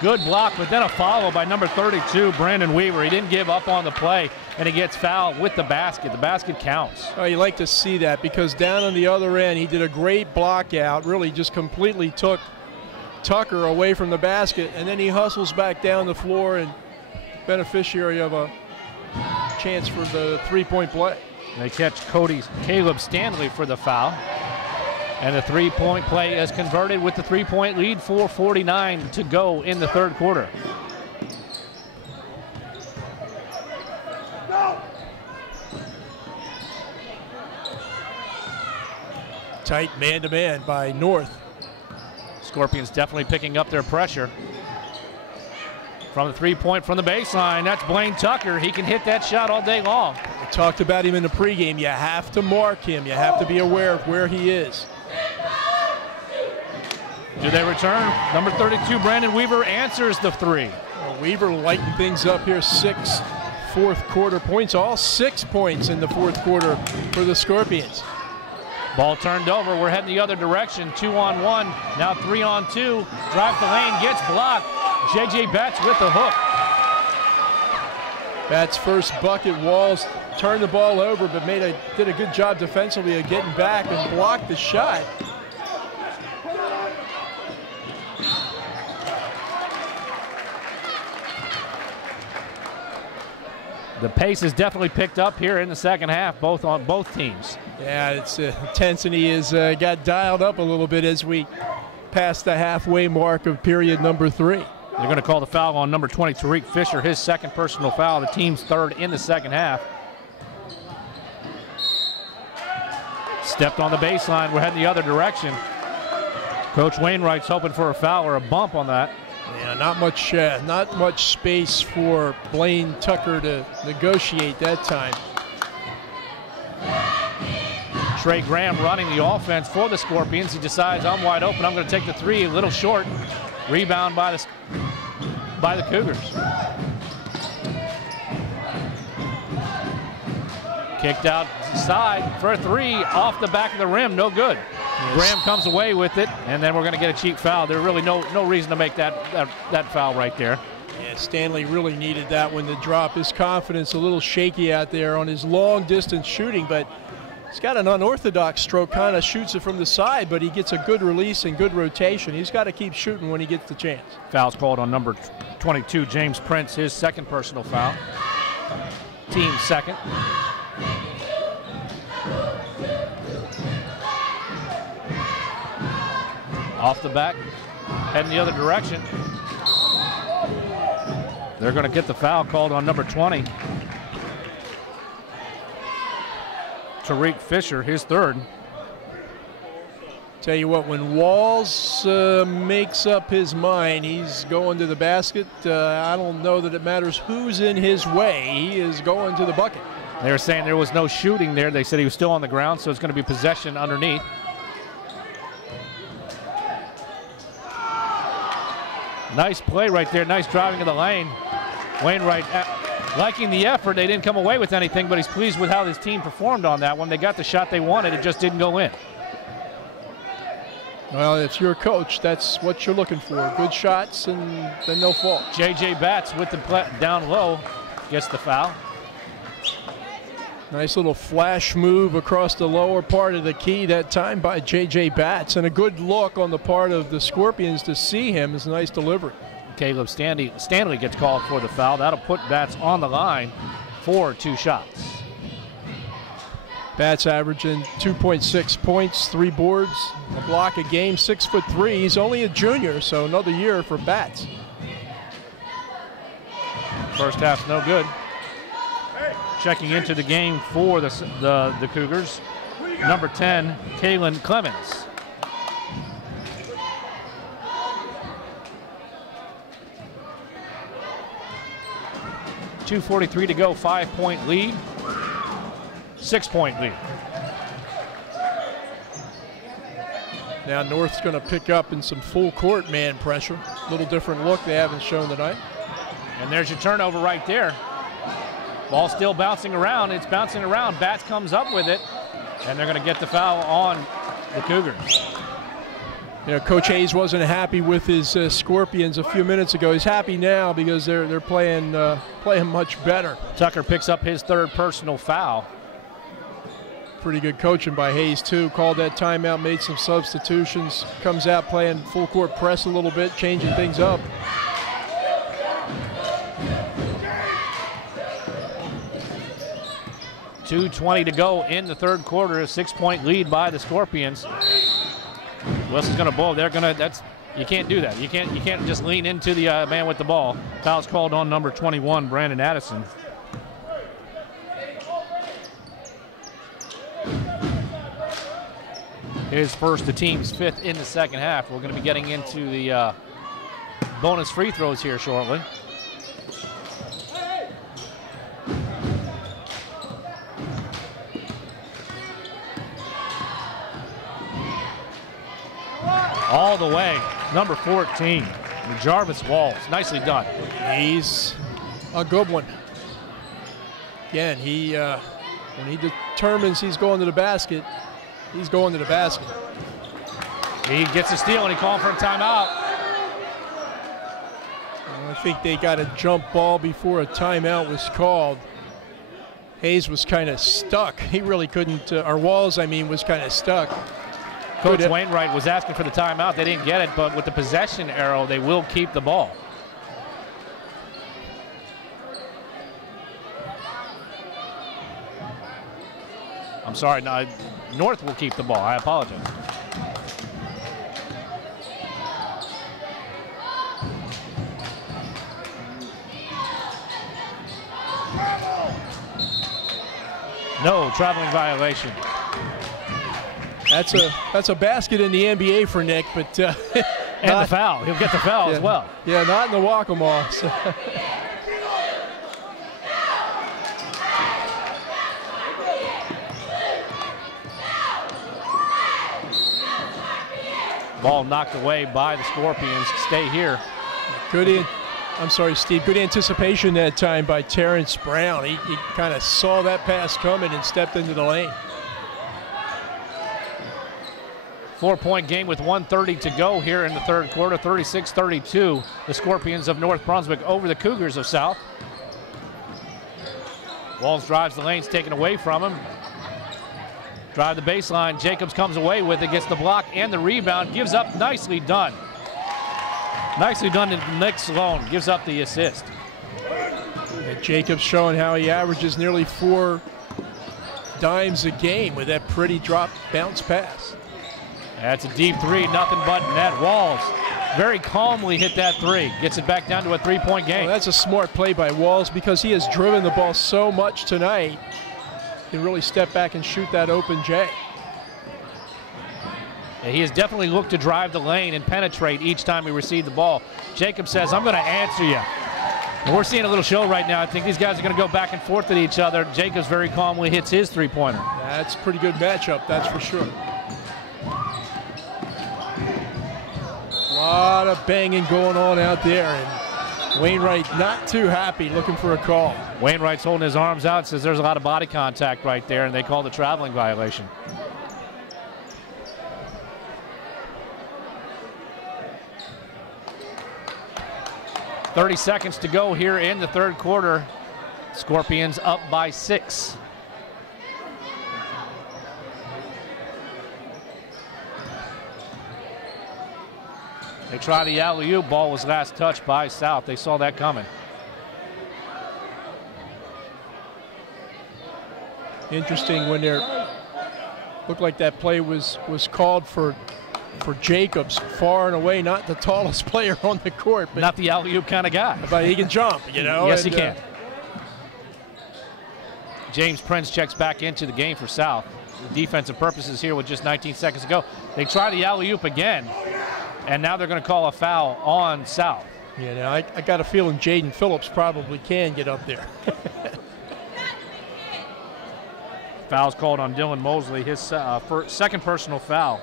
Good block, but then a follow by number 32, Brandon Weaver. He didn't give up on the play. and he gets fouled with the basket. The basket counts. Oh, you like to see that, because down on the other end, he did a great block out, really just completely took Tucker away from the basket, and then he hustles back down the floor and beneficiary of a chance for the three-point play. They catch Caleb Stanley for the foul. And the three-point play is converted with the three-point lead. 4:49 to go in the third quarter. Tight man-to-man by North. Scorpions definitely picking up their pressure. From the three-point from the baseline, that's Blaine Tucker. He can hit that shot all day long. We talked about him in the pregame. You have to mark him. You have to be aware of where he is. Do they return? Number 32, Brandon Weaver, answers the three. Well, Weaver lighting things up here. 6 fourth quarter points, all 6 points in the fourth quarter for the Scorpions. Ball turned over. We're heading the other direction. 2-on-1. Now 3-on-2. Drive the lane. Gets blocked. J.J. Betts with the hook. Betts' first bucket. Walls turned the ball over, but did a good job defensively of getting back and blocked the shot. The pace has definitely picked up here in the second half, on both teams. Yeah, it's intensity has got dialed up a little bit as we pass the halfway mark of period number 3. They're going to call the foul on number 20, Tariq Fisher, his second personal foul, the team's third in the second half. Stepped on the baseline. We're heading the other direction. Coach Wainwright's hoping for a foul or a bump on that. Yeah, not much space for Blaine Tucker to negotiate that time. Trey Graham running the offense for the Scorpions. He decides, I'm wide open. I'm going to take the three. A little short. Rebound by the Cougars. Kicked outside for a three off the back of the rim. No good. Yes. Graham comes away with it, and then we're going to get a cheap foul. There's really no reason to make that foul right there. Yeah, Stanley really needed that one to drop his confidence. A little shaky out there on his long-distance shooting, but he's got an unorthodox stroke, kind of shoots it from the side, but he gets a good release and good rotation. He's got to keep shooting when he gets the chance. Foul's called on number 22, James Prince, his second personal foul. Team second. Off the back, heading the other direction. They're going to get the foul called on number 20. Tariq Fisher, his third. Tell you what, when Walls makes up his mind, he's going to the basket. I don't know that it matters who's in his way. He is going to the bucket. They were saying there was no shooting there. They said he was still on the ground, so it's going to be possession underneath. Nice play right there. Nice driving of the lane. Wainwright liking the effort. They didn't come away with anything, but he's pleased with how his team performed on that one. They got the shot they wanted. It just didn't go in. Well, if you're a coach, that's what you're looking for. Good shots and then no fault. J.J. Batts with the down low gets the foul. Nice little flash move across the lower part of the key that time by J.J. Batts, and a good look on the part of the Scorpions to see him. Is a nice delivery. Caleb Stanley gets called for the foul. That'll put Batts on the line for 2 shots. Batts averaging 2.6 points, 3 boards, a block a game, 6'3". He's only a junior, so another year for Batts. First half's no good. Checking into the game for the Cougars, number 10, Kalen Clemens. .243 to go, 5-point lead, 6-point lead. Now North's going to pick up in some full court man pressure. A little different look they haven't shown tonight. And there's your turnover right there. Ball still bouncing around. It's bouncing around. Batts comes up with it, and they're going to get the foul on the Cougars. You know, Coach Hayes wasn't happy with his Scorpions a few minutes ago. He's happy now because they're playing much better. Tucker picks up his 3rd personal foul. Pretty good coaching by Hayes too. Called that timeout, made some substitutions. Comes out playing full court press a little bit, changing things up. .220 to go in the 3rd quarter. A 6-point lead by the Scorpions. Wilson's going to blow. You can't do that. You can't just lean into the man with the ball. Foul's called on number 21, Brandon Addison. His first, the team's 5th in the 2nd half. We're going to be getting into the bonus free throws here shortly. All the way, number 14, Jarvis Walls. Nicely done. He's a good one. Again, when he determines he's going to the basket, he's going to the basket. He gets a steal and he called for a timeout. I think they got a jump ball before a timeout was called. Hayes was kind of stuck. He really couldn't, or Walls, I mean, was kind of stuck. Coach Wainwright was asking for the timeout. They didn't get it, but with the possession arrow, they will keep the ball. I'm sorry, no, North will keep the ball. I apologize. No traveling violation. That's a basket in the NBA for Nick, but and the foul. He'll get the foul as well. Yeah, not in the walk-em-off. So. Ball knocked away by the Scorpions. Stay here. I'm sorry, Steve. Good anticipation that time by Terrence Brown. He kind of saw that pass coming and stepped into the lane. 4-point game with 1:30 to go here in the 3rd quarter. 36-32. The Scorpions of North Brunswick over the Cougars of South. Walls drives the lanes, taken away from him. Drive the baseline. Jacobs comes away with it, gets the block and the rebound. Gives up. Nicely done. Nicely done to Nick Sloan. Gives up the assist. And Jacobs showing how he averages nearly 4 dimes a game with that pretty drop bounce pass. That's a deep 3, nothing but net. Walls very calmly hit that 3. Gets it back down to a 3-point game. Well, that's a smart play by Walls because he has driven the ball so much tonight. He can really step back and shoot that open J. He has definitely looked to drive the lane and penetrate each time he received the ball. Jacob says, I'm going to answer you. And we're seeing a little show right now. I think these guys are going to go back and forth at each other. Jacobs very calmly hits his 3-pointer. That's a pretty good matchup, that's for sure. A lot of banging going on out there, and Wainwright not too happy, looking for a call. Wainwright's holding his arms out, says there's a lot of body contact right there, and they call the traveling violation. .30 seconds to go here in the 3rd quarter. Scorpions up by 6. They try the alley-oop. Ball was last touched by South. They saw that coming. Interesting when looked like that play was called for Jacobs, far and away not the tallest player on the court, but not the alley-oop kind of guy. But he can jump, you know. Yes, he can. James Prince checks back into the game for South. Defensive purposes here with just 19 seconds to go. They try the alley-oop again, and now they're going to call a foul on South. Yeah, now I got a feeling Jaden Phillips probably can get up there. Foul's called on Dylan Mosley, his second personal foul.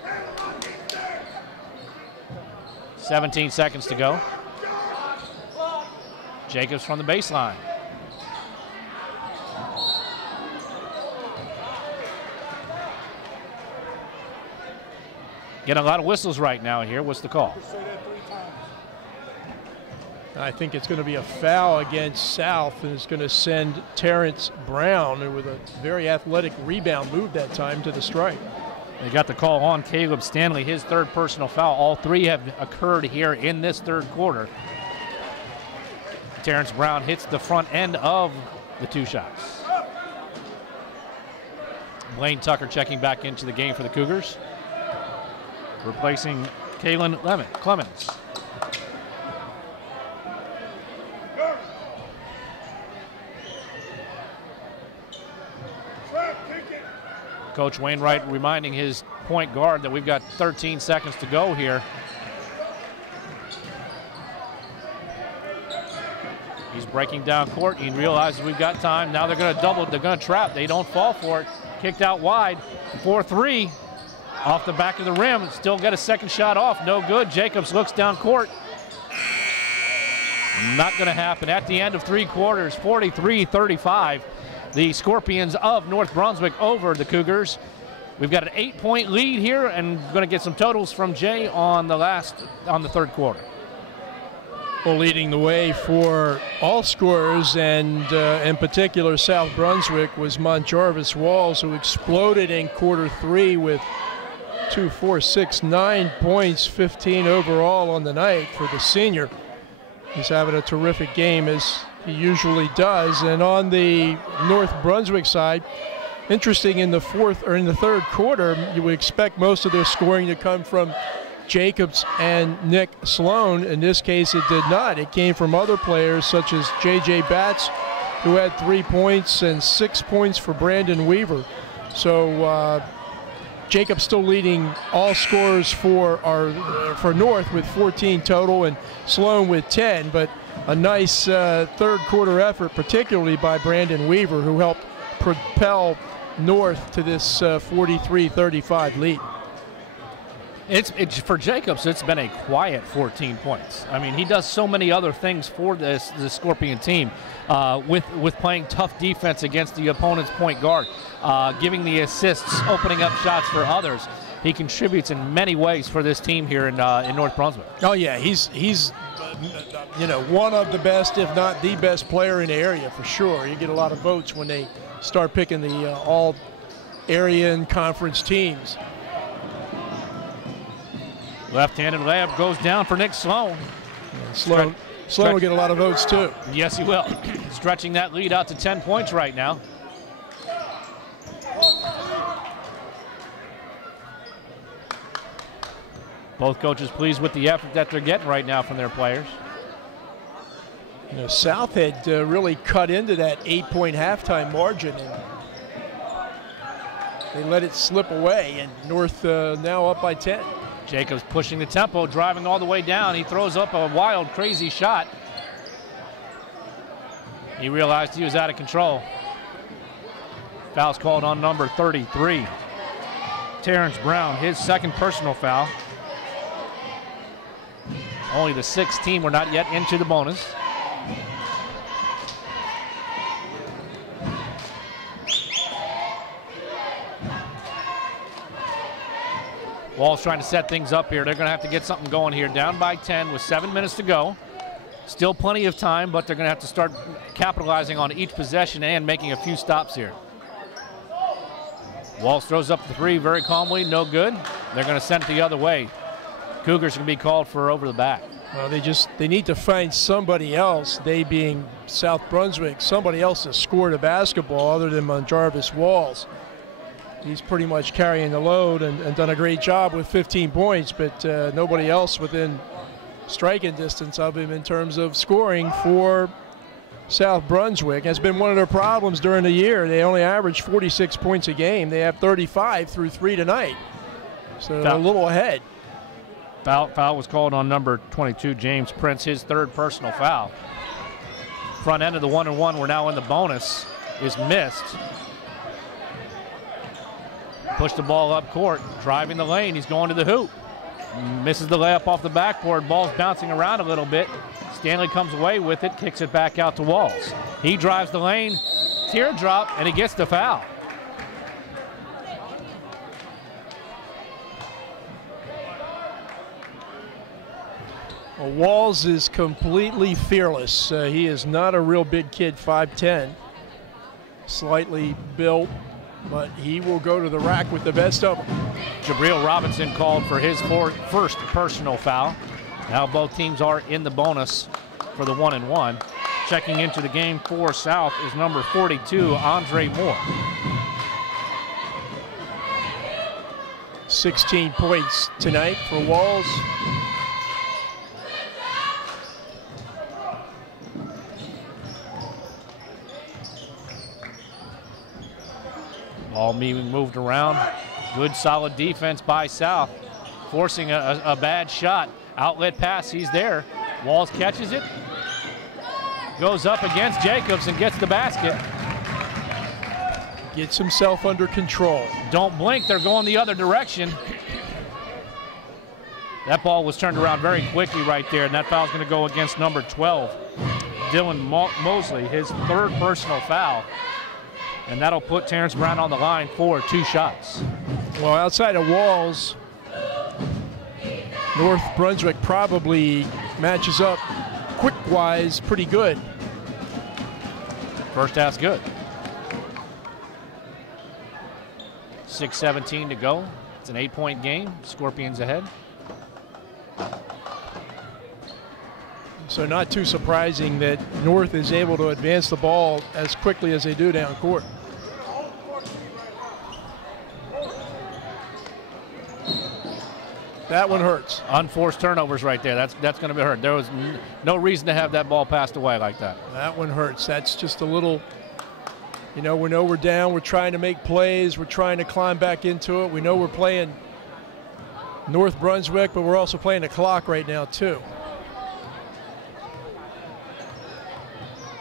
17 seconds to go. Jacobs from the baseline. Getting a lot of whistles right now here. What's the call? I think it's going to be a foul against South, and it's going to send Terrence Brown, with a very athletic rebound move that time, to the strike. They got the call on Caleb Stanley, his third personal foul. All three have occurred here in this third quarter. Terrence Brown hits the front end of the two shots. Blaine Tucker checking back into the game for the Cougars, replacing Kalen Clemens. Coach Wainwright reminding his point guard that we've got 13 seconds to go here. He's breaking down court. He realizes we've got time. Now they're going to double. They're going to trap. They don't fall for it. Kicked out wide. 4-3 off the back of the rim. Still got a second shot off. No good. Jacobs looks down court. Not going to happen. At the end of three quarters, 43-35. The Scorpions of North Brunswick over the Cougars. We've got an 8-point lead here, and going to get some totals from Jay on the third quarter. Well, leading the way for all scorers, and in particular South Brunswick, was Montjarvis Walls, who exploded in quarter three with 2, 4, 6, 9 points, 15 overall on the night for the senior. He's having a terrific game, as he usually does. And on the North Brunswick side, interesting, in the third quarter, you would expect most of their scoring to come from Jacobs and Nick Sloan. In this case, it did not. It came from other players such as J.J. Batts, who had 3 points, and 6 points for Brandon Weaver. So Jacobs still leading all scorers for North with 14 total, and Sloan with 10. But a nice third quarter effort, particularly by Brandon Weaver, who helped propel North to this 43-35 lead. It's for Jacobs, it's been a quiet 14 points. I mean, he does so many other things for the Scorpion team, with playing tough defense against the opponent's point guard, giving the assists, opening up shots for others. He contributes in many ways for this team here in North Brunswick. Oh yeah, he's one of the best, if not the best player in the area for sure. You get a lot of votes when they start picking the all area and conference teams. Left-handed layup goes down for Nick Sloan. Yeah, Sloan will get a lot of votes too. Yes, he will. Stretching that lead out to 10 points right now. Both coaches pleased with the effort that they're getting right now from their players. South had really cut into that 8-point halftime margin, and they let it slip away, and North now up by 10. Jacobs pushing the tempo, driving all the way down. He throws up a wild, crazy shot. He realized he was out of control. Foul's called on number 33. Terrence Brown, his second personal foul. Only the 6th team were not yet into the bonus. Wall's trying to set things up here. They're going to have to get something going here. Down by 10 with 7 minutes to go. Still plenty of time, but they're going to have to start capitalizing on each possession and making a few stops here. Walls throws up the 3 very calmly, no good. They're going to send it the other way. Cougars can be called for over the back. Well, they need to find somebody else, they being South Brunswick, somebody else to score the basketball other than Montjarvis Walls. He's pretty much carrying the load and done a great job with 15 points, but nobody else within striking distance of him in terms of scoring for South Brunswick. Has been one of their problems during the year. They only average 46 points a game. They have 35 through 3 tonight, so a little ahead. Foul was called on number 22, James Prince, his third personal foul. Front end of the 1-and-1, we're now in the bonus, is missed. Pushed the ball up court, driving the lane. He's going to the hoop. Misses the layup off the backboard. Ball's bouncing around a little bit. Stanley comes away with it, kicks it back out to Walls. He drives the lane, teardrop, and he gets the foul. Well, Walls is completely fearless. He is not a real big kid, 5'10", slightly built, but he will go to the rack with the best of them. Jabril Robinson called for his first personal foul. Now both teams are in the bonus for the 1-and-1. Checking into the game for South is number 42, Andre Moore. 16 points tonight for Walls. Ball being moved around. Good solid defense by South, forcing a bad shot. Outlet pass, he's there. Walls catches it. Goes up against Jacobs and gets the basket. Gets himself under control. Don't blink, they're going the other direction. That ball was turned around very quickly right there, and that foul's going to go against number 12, Dylan Mosley, his third personal foul. And that'll put Terrence Brown on the line for 2 shots. Well, outside of Walls, North Brunswick probably matches up quick-wise pretty good. First half's good. 6:17 to go. It's an 8-point game. Scorpions ahead. So not too surprising that North is able to advance the ball as quickly as they do down court. That one hurts. Unforced turnovers right there. That's going to be hurt. There was no reason to have that ball passed away like that. That one hurts. That's just a little, you know we're down. We're trying to make plays. We're trying to climb back into it. We know we're playing North Brunswick, but we're also playing the clock right now too.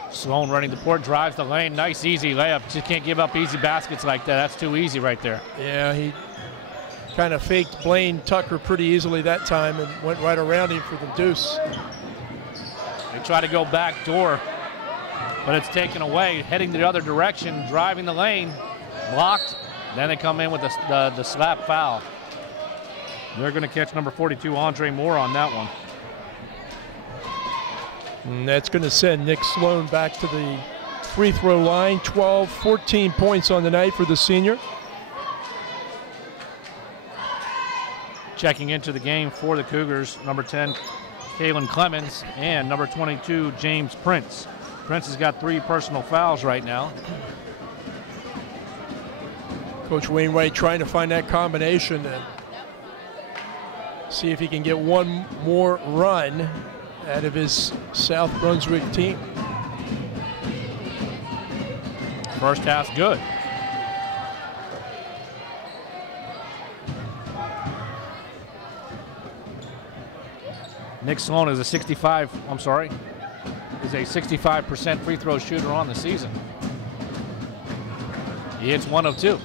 Sloan running the court, drives the lane. Nice easy layup. Just can't give up easy baskets like that. That's too easy right there. Yeah, he kind of faked Blaine Tucker pretty easily that time and went right around him for the deuce. They try to go back door, but it's taken away. Heading the other direction, driving the lane, blocked. Then they come in with the slap foul. They're going to catch number 42, Andre Moore, on that one. And that's going to send Nick Sloan back to the free throw line. 14 points on the night for the senior. Checking into the game for the Cougars, number 10, Kalen Clemens, and number 22, James Prince. Prince has got 3 personal fouls right now. Coach Wainwright trying to find that combination and see if he can get one more run out of his South Brunswick team. First half's good. Nick Sloan is a 65% free throw shooter on the season. He hits 1 of 2.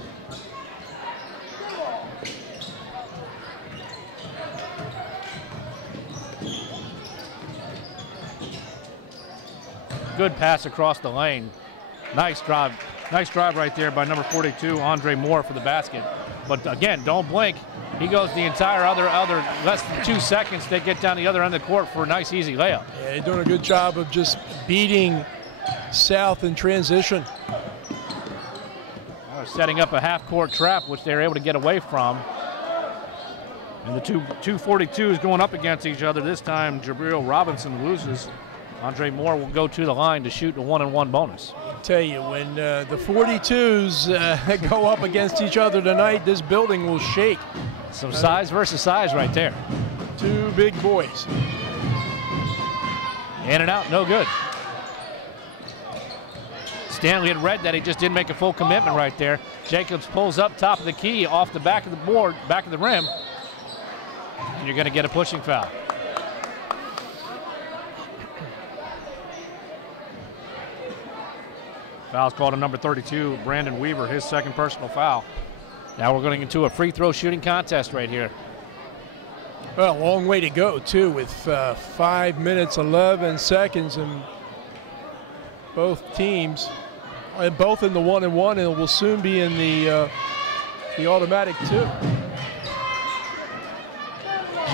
Good pass across the lane. Nice drive right there by number 42, Andre Moore, for the basket. But again, don't blink. He goes the entire other less than 2 seconds. They get down the other end of the court for a nice, easy layup. Yeah, they're doing a good job of just beating South in transition. Setting up a half-court trap, which they're able to get away from. And the two 42s going up against each other. This time, Jabril Robinson loses. Andre Moore will go to the line to shoot a 1-and-1 bonus. I'll tell you, when the 42s go up against each other tonight, this building will shake. Some size versus size right there. 2 big boys. In and out, no good. Stanley had read that. He just didn't make a full commitment right there. Jacobs pulls up top of the key, off the back of the board, back of the rim. And you're going to get a pushing foul. Foul's called on number 32, Brandon Weaver, his second personal foul. Now we're going into a free throw shooting contest right here. Well, a long way to go, too, with 5 minutes, 11 seconds, and both teams, both in the 1-and-1, and will soon be in the automatic 2.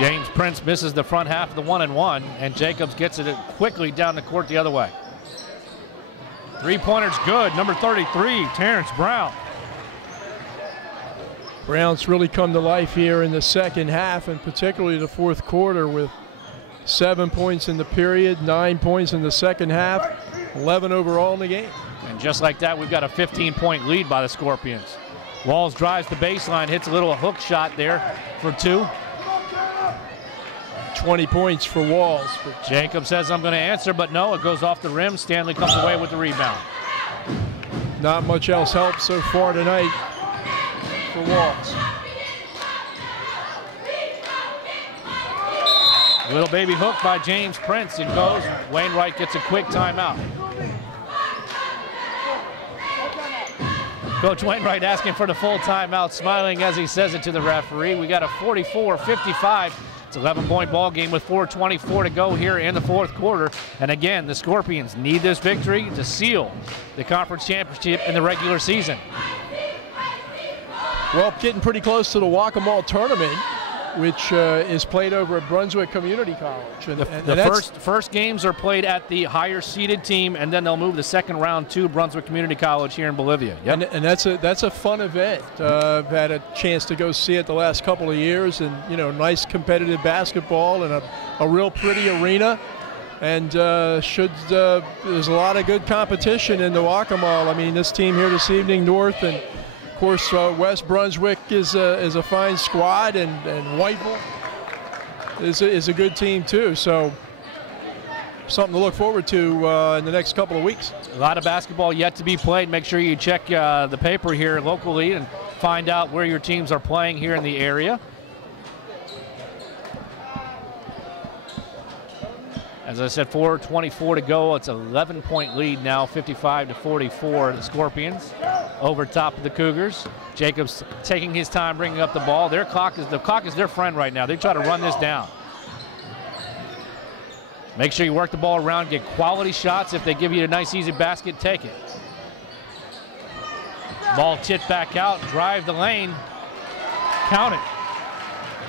James Prince misses the front half of the 1-and-1, and Jacobs gets it quickly down the court the other way. Three-pointer's good. Number 33, Terrence Brown. Brown's really come to life here in the second half, and particularly the fourth quarter, with 7 points in the period, 9 points in the second half, 11 overall in the game. And just like that, we've got a 15-point lead by the Scorpions. Walls drives the baseline, hits a little hook shot there for 2. 20 points for Walls. But Jacob says, I'm going to answer, but no, it goes off the rim. Stanley comes away with the rebound. Not much else helps so far tonight for Walls. Little baby hook by James Prince. It goes. Wainwright gets a quick timeout. Coach Wainwright asking for the full timeout, smiling as he says it to the referee. We got a 44-55. It's an 11-point ball game with 4:24 to go here in the fourth quarter. And again, the Scorpions need this victory to seal the conference championship in the regular season. Well, getting pretty close to the Whack-A-Mole tournament, which is played over at Brunswick Community College. And the first games are played at the higher seeded team, and then they'll move the second round to Brunswick Community College here in Bolivia. Yep. And that's a fun event. I've had a chance to go see it the last couple of years, and nice competitive basketball and a real pretty arena. And there's a lot of good competition in the Whack-A-Mole. I mean, this team here this evening, North, and of course, West Brunswick is a fine squad, and Whiteville is a good team too. So something to look forward to in the next couple of weeks. A lot of basketball yet to be played. Make sure you check the paper here locally and find out where your teams are playing here in the area. As I said, 4:24 to go. It's an 11-point lead now, 55-44. The Scorpions over top of the Cougars. Jacobs taking his time bringing up the ball. The clock is their friend right now. They try to run this down. Make sure you work the ball around, get quality shots. If they give you a nice easy basket, take it. Ball tipped back out, drive the lane. Count it.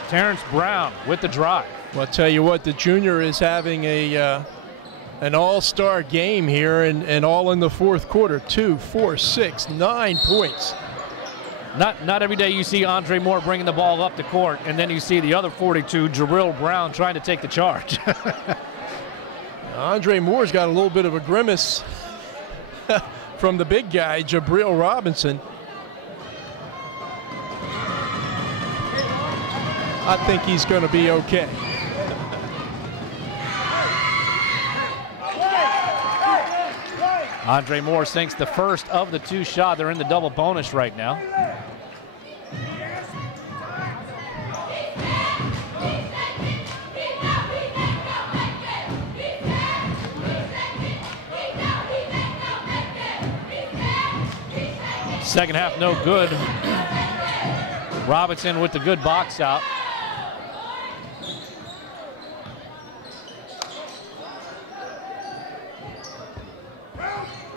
Terrence Brown with the drive. Well, I'll tell you what, the junior is having an all-star game here, and all in the fourth quarter. 2, 4, 6, 9 points. Not every day you see Andre Moore bringing the ball up the court, and then you see the other 42, Jabril Brown, trying to take the charge. Andre Moore's got a little bit of a grimace from the big guy, Jabril Robinson. I think he's going to be okay. Andre Moore sinks the first of the 2 shot. They're in the double bonus right now. Second half, no good. Robinson with the good box out.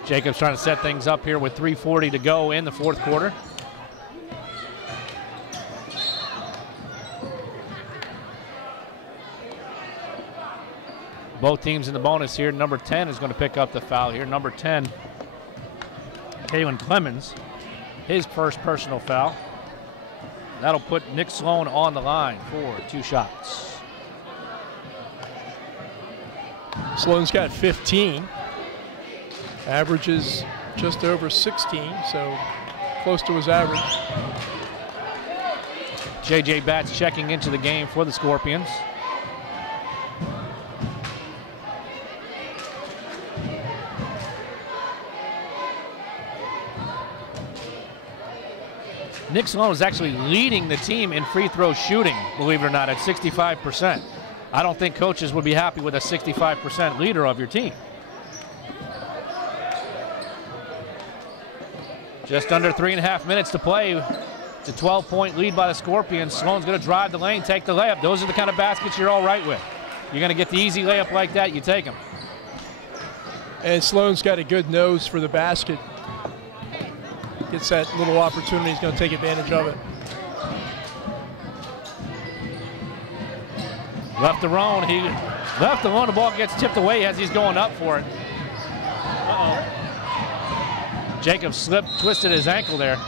Jacobs trying to set things up here with 3:40 to go in the fourth quarter. Both teams in the bonus here. Number 10 is going to pick up the foul here. Number 10, Kalen Clemens, his first personal foul. That'll put Nick Sloan on the line for 2 shots. Sloan's got 15. Averages just over 16, so close to his average. J.J. Batts checking into the game for the Scorpions. Nick Sloan is actually leading the team in free throw shooting, believe it or not, at 65%. I don't think coaches would be happy with a 65% leader of your team. Just under 3.5 minutes to play. It's a 12-point lead by the Scorpions. Sloan's going to drive the lane, take the layup. Those are the kind of baskets you're all right with. You're going to get the easy layup like that, you take them. And Sloan's got a good nose for the basket. Gets that little opportunity, he's going to take advantage of it. Left alone. He left alone. The ball gets tipped away as he's going up for it. Jacobs slipped, twisted his ankle there.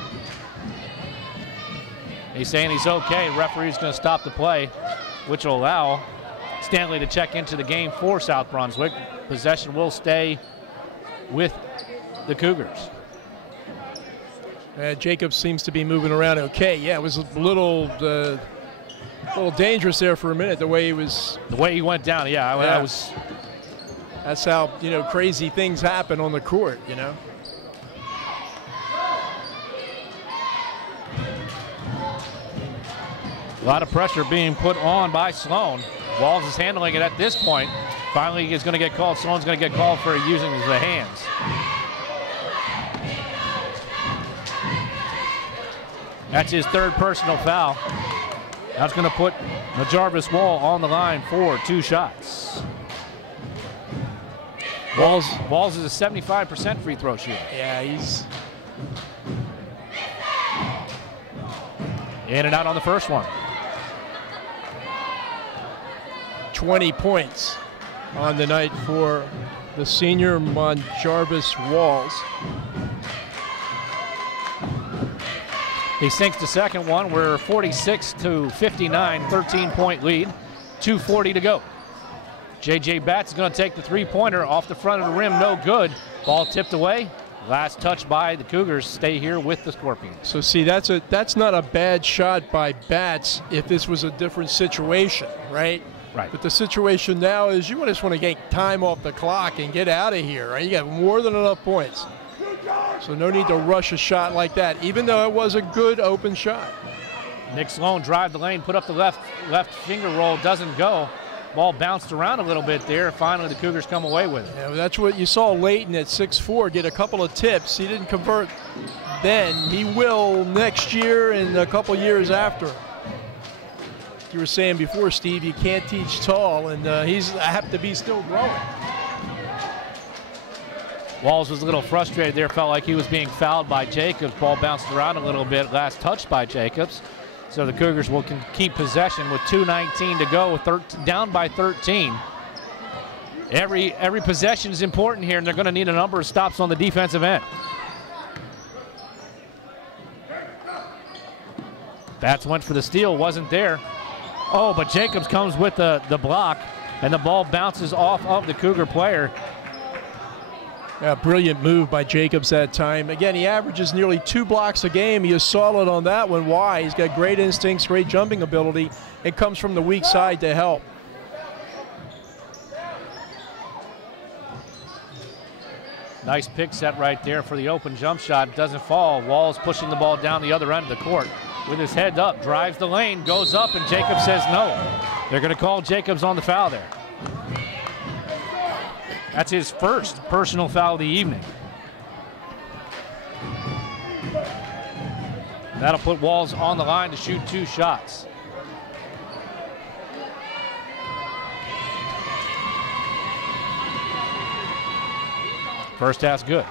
He's saying he's okay. Referee's going to stop the play, which will allow Stanley to check into the game for South Brunswick. Possession will stay with the Cougars. Jacobs seems to be moving around okay. Yeah, it was a little dangerous there for a minute, the way he was. The way he went down, yeah. Yeah. I was. That's how, crazy things happen on the court, A lot of pressure being put on by Sloan. Walls is handling it at this point. Finally, he's going to get called. Sloan's going to get called for using the hands. That's his third personal foul. That's going to put Jarvis Wall on the line for 2 shots. Walls is a 75% free throw shooter. Yeah, he's in and out on the first one. 20 points on the night for the senior Jarvis Walls. He sinks the second one. We're 46-59, 13-point lead, 2:40 to go. J.J. Batts is going to take the three-pointer off the front of the rim, no good. Ball tipped away. Last touch by the Cougars. Stay here with the Scorpions. So see, that's not a bad shot by Batts if this was a different situation, right? Right. But the situation now is you just want to get time off the clock and get out of here, right? You got more than enough points. So no need to rush a shot like that, even though it was a good open shot. Nick Sloan drive the lane, put up the left finger roll, doesn't go. Ball bounced around a little bit there. Finally, the Cougars come away with it. Yeah, well, that's what you saw Leighton at 6'4" get a couple of tips. He didn't convert then. He will next year and a couple years after. You were saying before, Steve, you can't teach tall, and he's apt to be still growing. Walls was a little frustrated there, felt like he was being fouled by Jacobs. Ball bounced around a little bit, last touched by Jacobs. So the Cougars will keep possession with 2:19 to go, down by 13. Every possession is important here, and they're going to need a number of stops on the defensive end. Batts went for the steal, wasn't there. Oh, but Jacobs comes with the block, and the ball bounces off of the Cougar player. Yeah, brilliant move by Jacobs that time. Again, he averages nearly 2 blocks a game. He is solid on that one. Why? He's got great instincts, great jumping ability. It comes from the weak side to help. Nice pick set right there for the open jump shot. Doesn't fall. Walls pushing the ball down the other end of the court. With his head up, drives the lane, goes up, and Jacobs says no. They're going to call Jacobs on the foul there. That's his first personal foul of the evening. That'll put Walls on the line to shoot 2 shots. First half's good.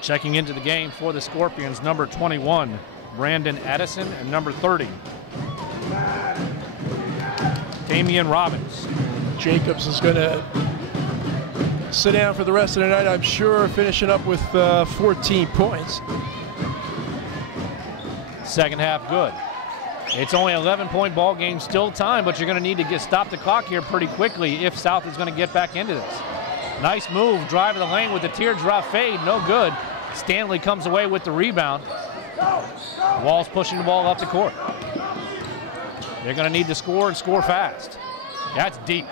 Checking into the game for the Scorpions, number 21, Brandon Addison, and number 30, Damian Robbins. Jacobs is going to sit down for the rest of the night, I'm sure, finishing up with 14 points. Second half good. It's only an 11-point ball game, still time, but you're going to need to stop the clock here pretty quickly if South is going to get back into this. Nice move, drive to the lane with the teardrop fade, no good. Stanley comes away with the rebound. Walls pushing the ball up the court. They're going to need to score and score fast. That's deep.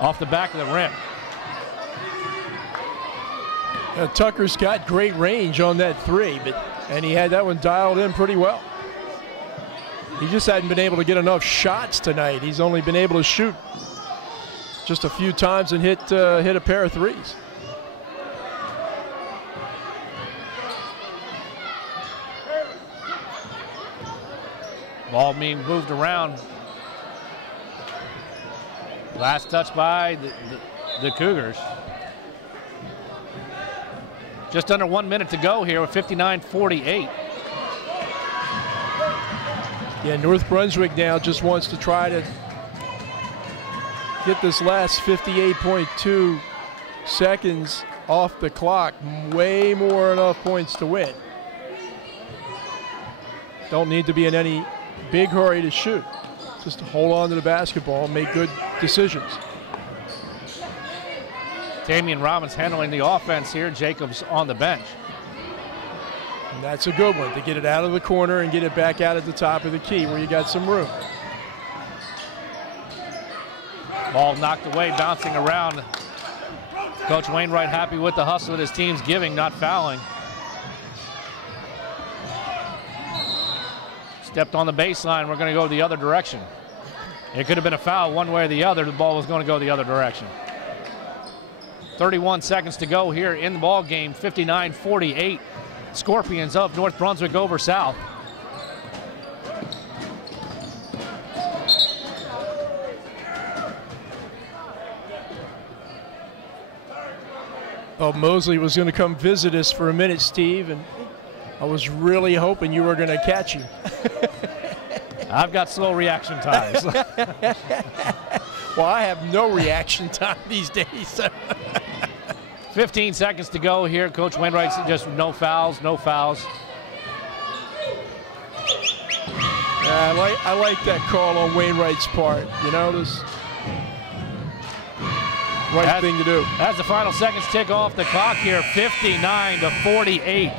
Off the back of the rim. Tucker's got great range on that 3, and he had that one dialed in pretty well. He just hadn't been able to get enough shots tonight. He's only been able to shoot just a few times and hit a pair of 3s. Ball being moved around. Last touch by the Cougars. Just under 1 minute to go here with 59-48. Yeah, North Brunswick now just wants to try to get this last 58.2 seconds off the clock. Way more enough points to win. Don't need to be in any big hurry to shoot. Just to hold on to the basketball and make good decisions. Damian Robbins handling the offense here. Jacobs on the bench. And that's a good one, to get it out of the corner and get it back out at the top of the key where you got some room. Ball knocked away, bouncing around. Coach Wainwright happy with the hustle that his team's giving, not fouling. Stepped on the baseline. We're going to go the other direction. It could have been a foul one way or the other. The ball was going to go the other direction. 31 seconds to go here in the ball game. 59-48. Scorpions of North Brunswick over South. Oh, Mosley was going to come visit us for a minute, Steve, and I was really hoping you were going to catch him. I've got slow reaction times. Well, I have no reaction time these days. 15 seconds to go here. Coach Wainwright's just no fouls, no fouls. Yeah, I like that call on Wainwright's part. You know, this right thing to do. As the final seconds tick off the clock here, 59-48.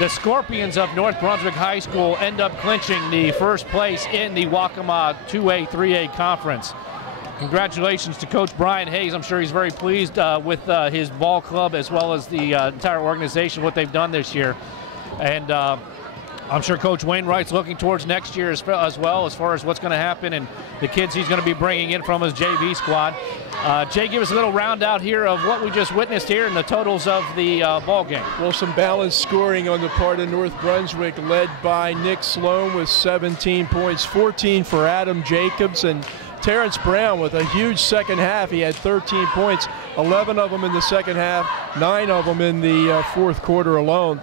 The Scorpions of North Brunswick High School end up clinching the first place in the Waccamaw 2A, 3A conference. Congratulations to Coach Brian Hayes. I'm sure he's very pleased with his ball club as well as the entire organization, what they've done this year. And I'm sure Coach Wainwright's looking towards next year as well as far as what's going to happen and the kids he's going to be bringing in from his JV squad. Jay, give us a little round out here of what we just witnessed here and the totals of the ball game. Well, some balanced scoring on the part of North Brunswick, led by Nick Sloan with 17 points, 14 for Adam Jacobs, and Terrence Brown with a huge second half. He had 13 points, 11 of them in the second half, 9 of them in the fourth quarter alone.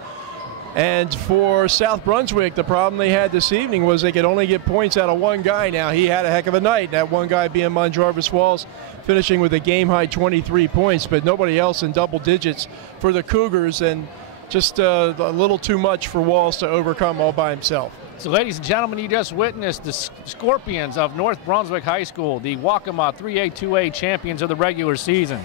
And for South Brunswick, the problem they had this evening was they could only get points out of one guy. Now, he had a heck of a night, that one guy being Monjarvis Walls, finishing with a game-high 23 points, but nobody else in double digits for the Cougars, and just a little too much for Walls to overcome all by himself. So, ladies and gentlemen, you just witnessed the Scorpions of North Brunswick High School, the Waccamaw 3A, 2A champions of the regular season.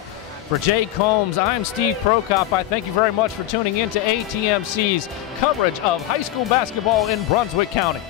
For Jay Combs, I'm Steve Prokop. I thank you very much for tuning in to ATMC's coverage of high school basketball in Brunswick County.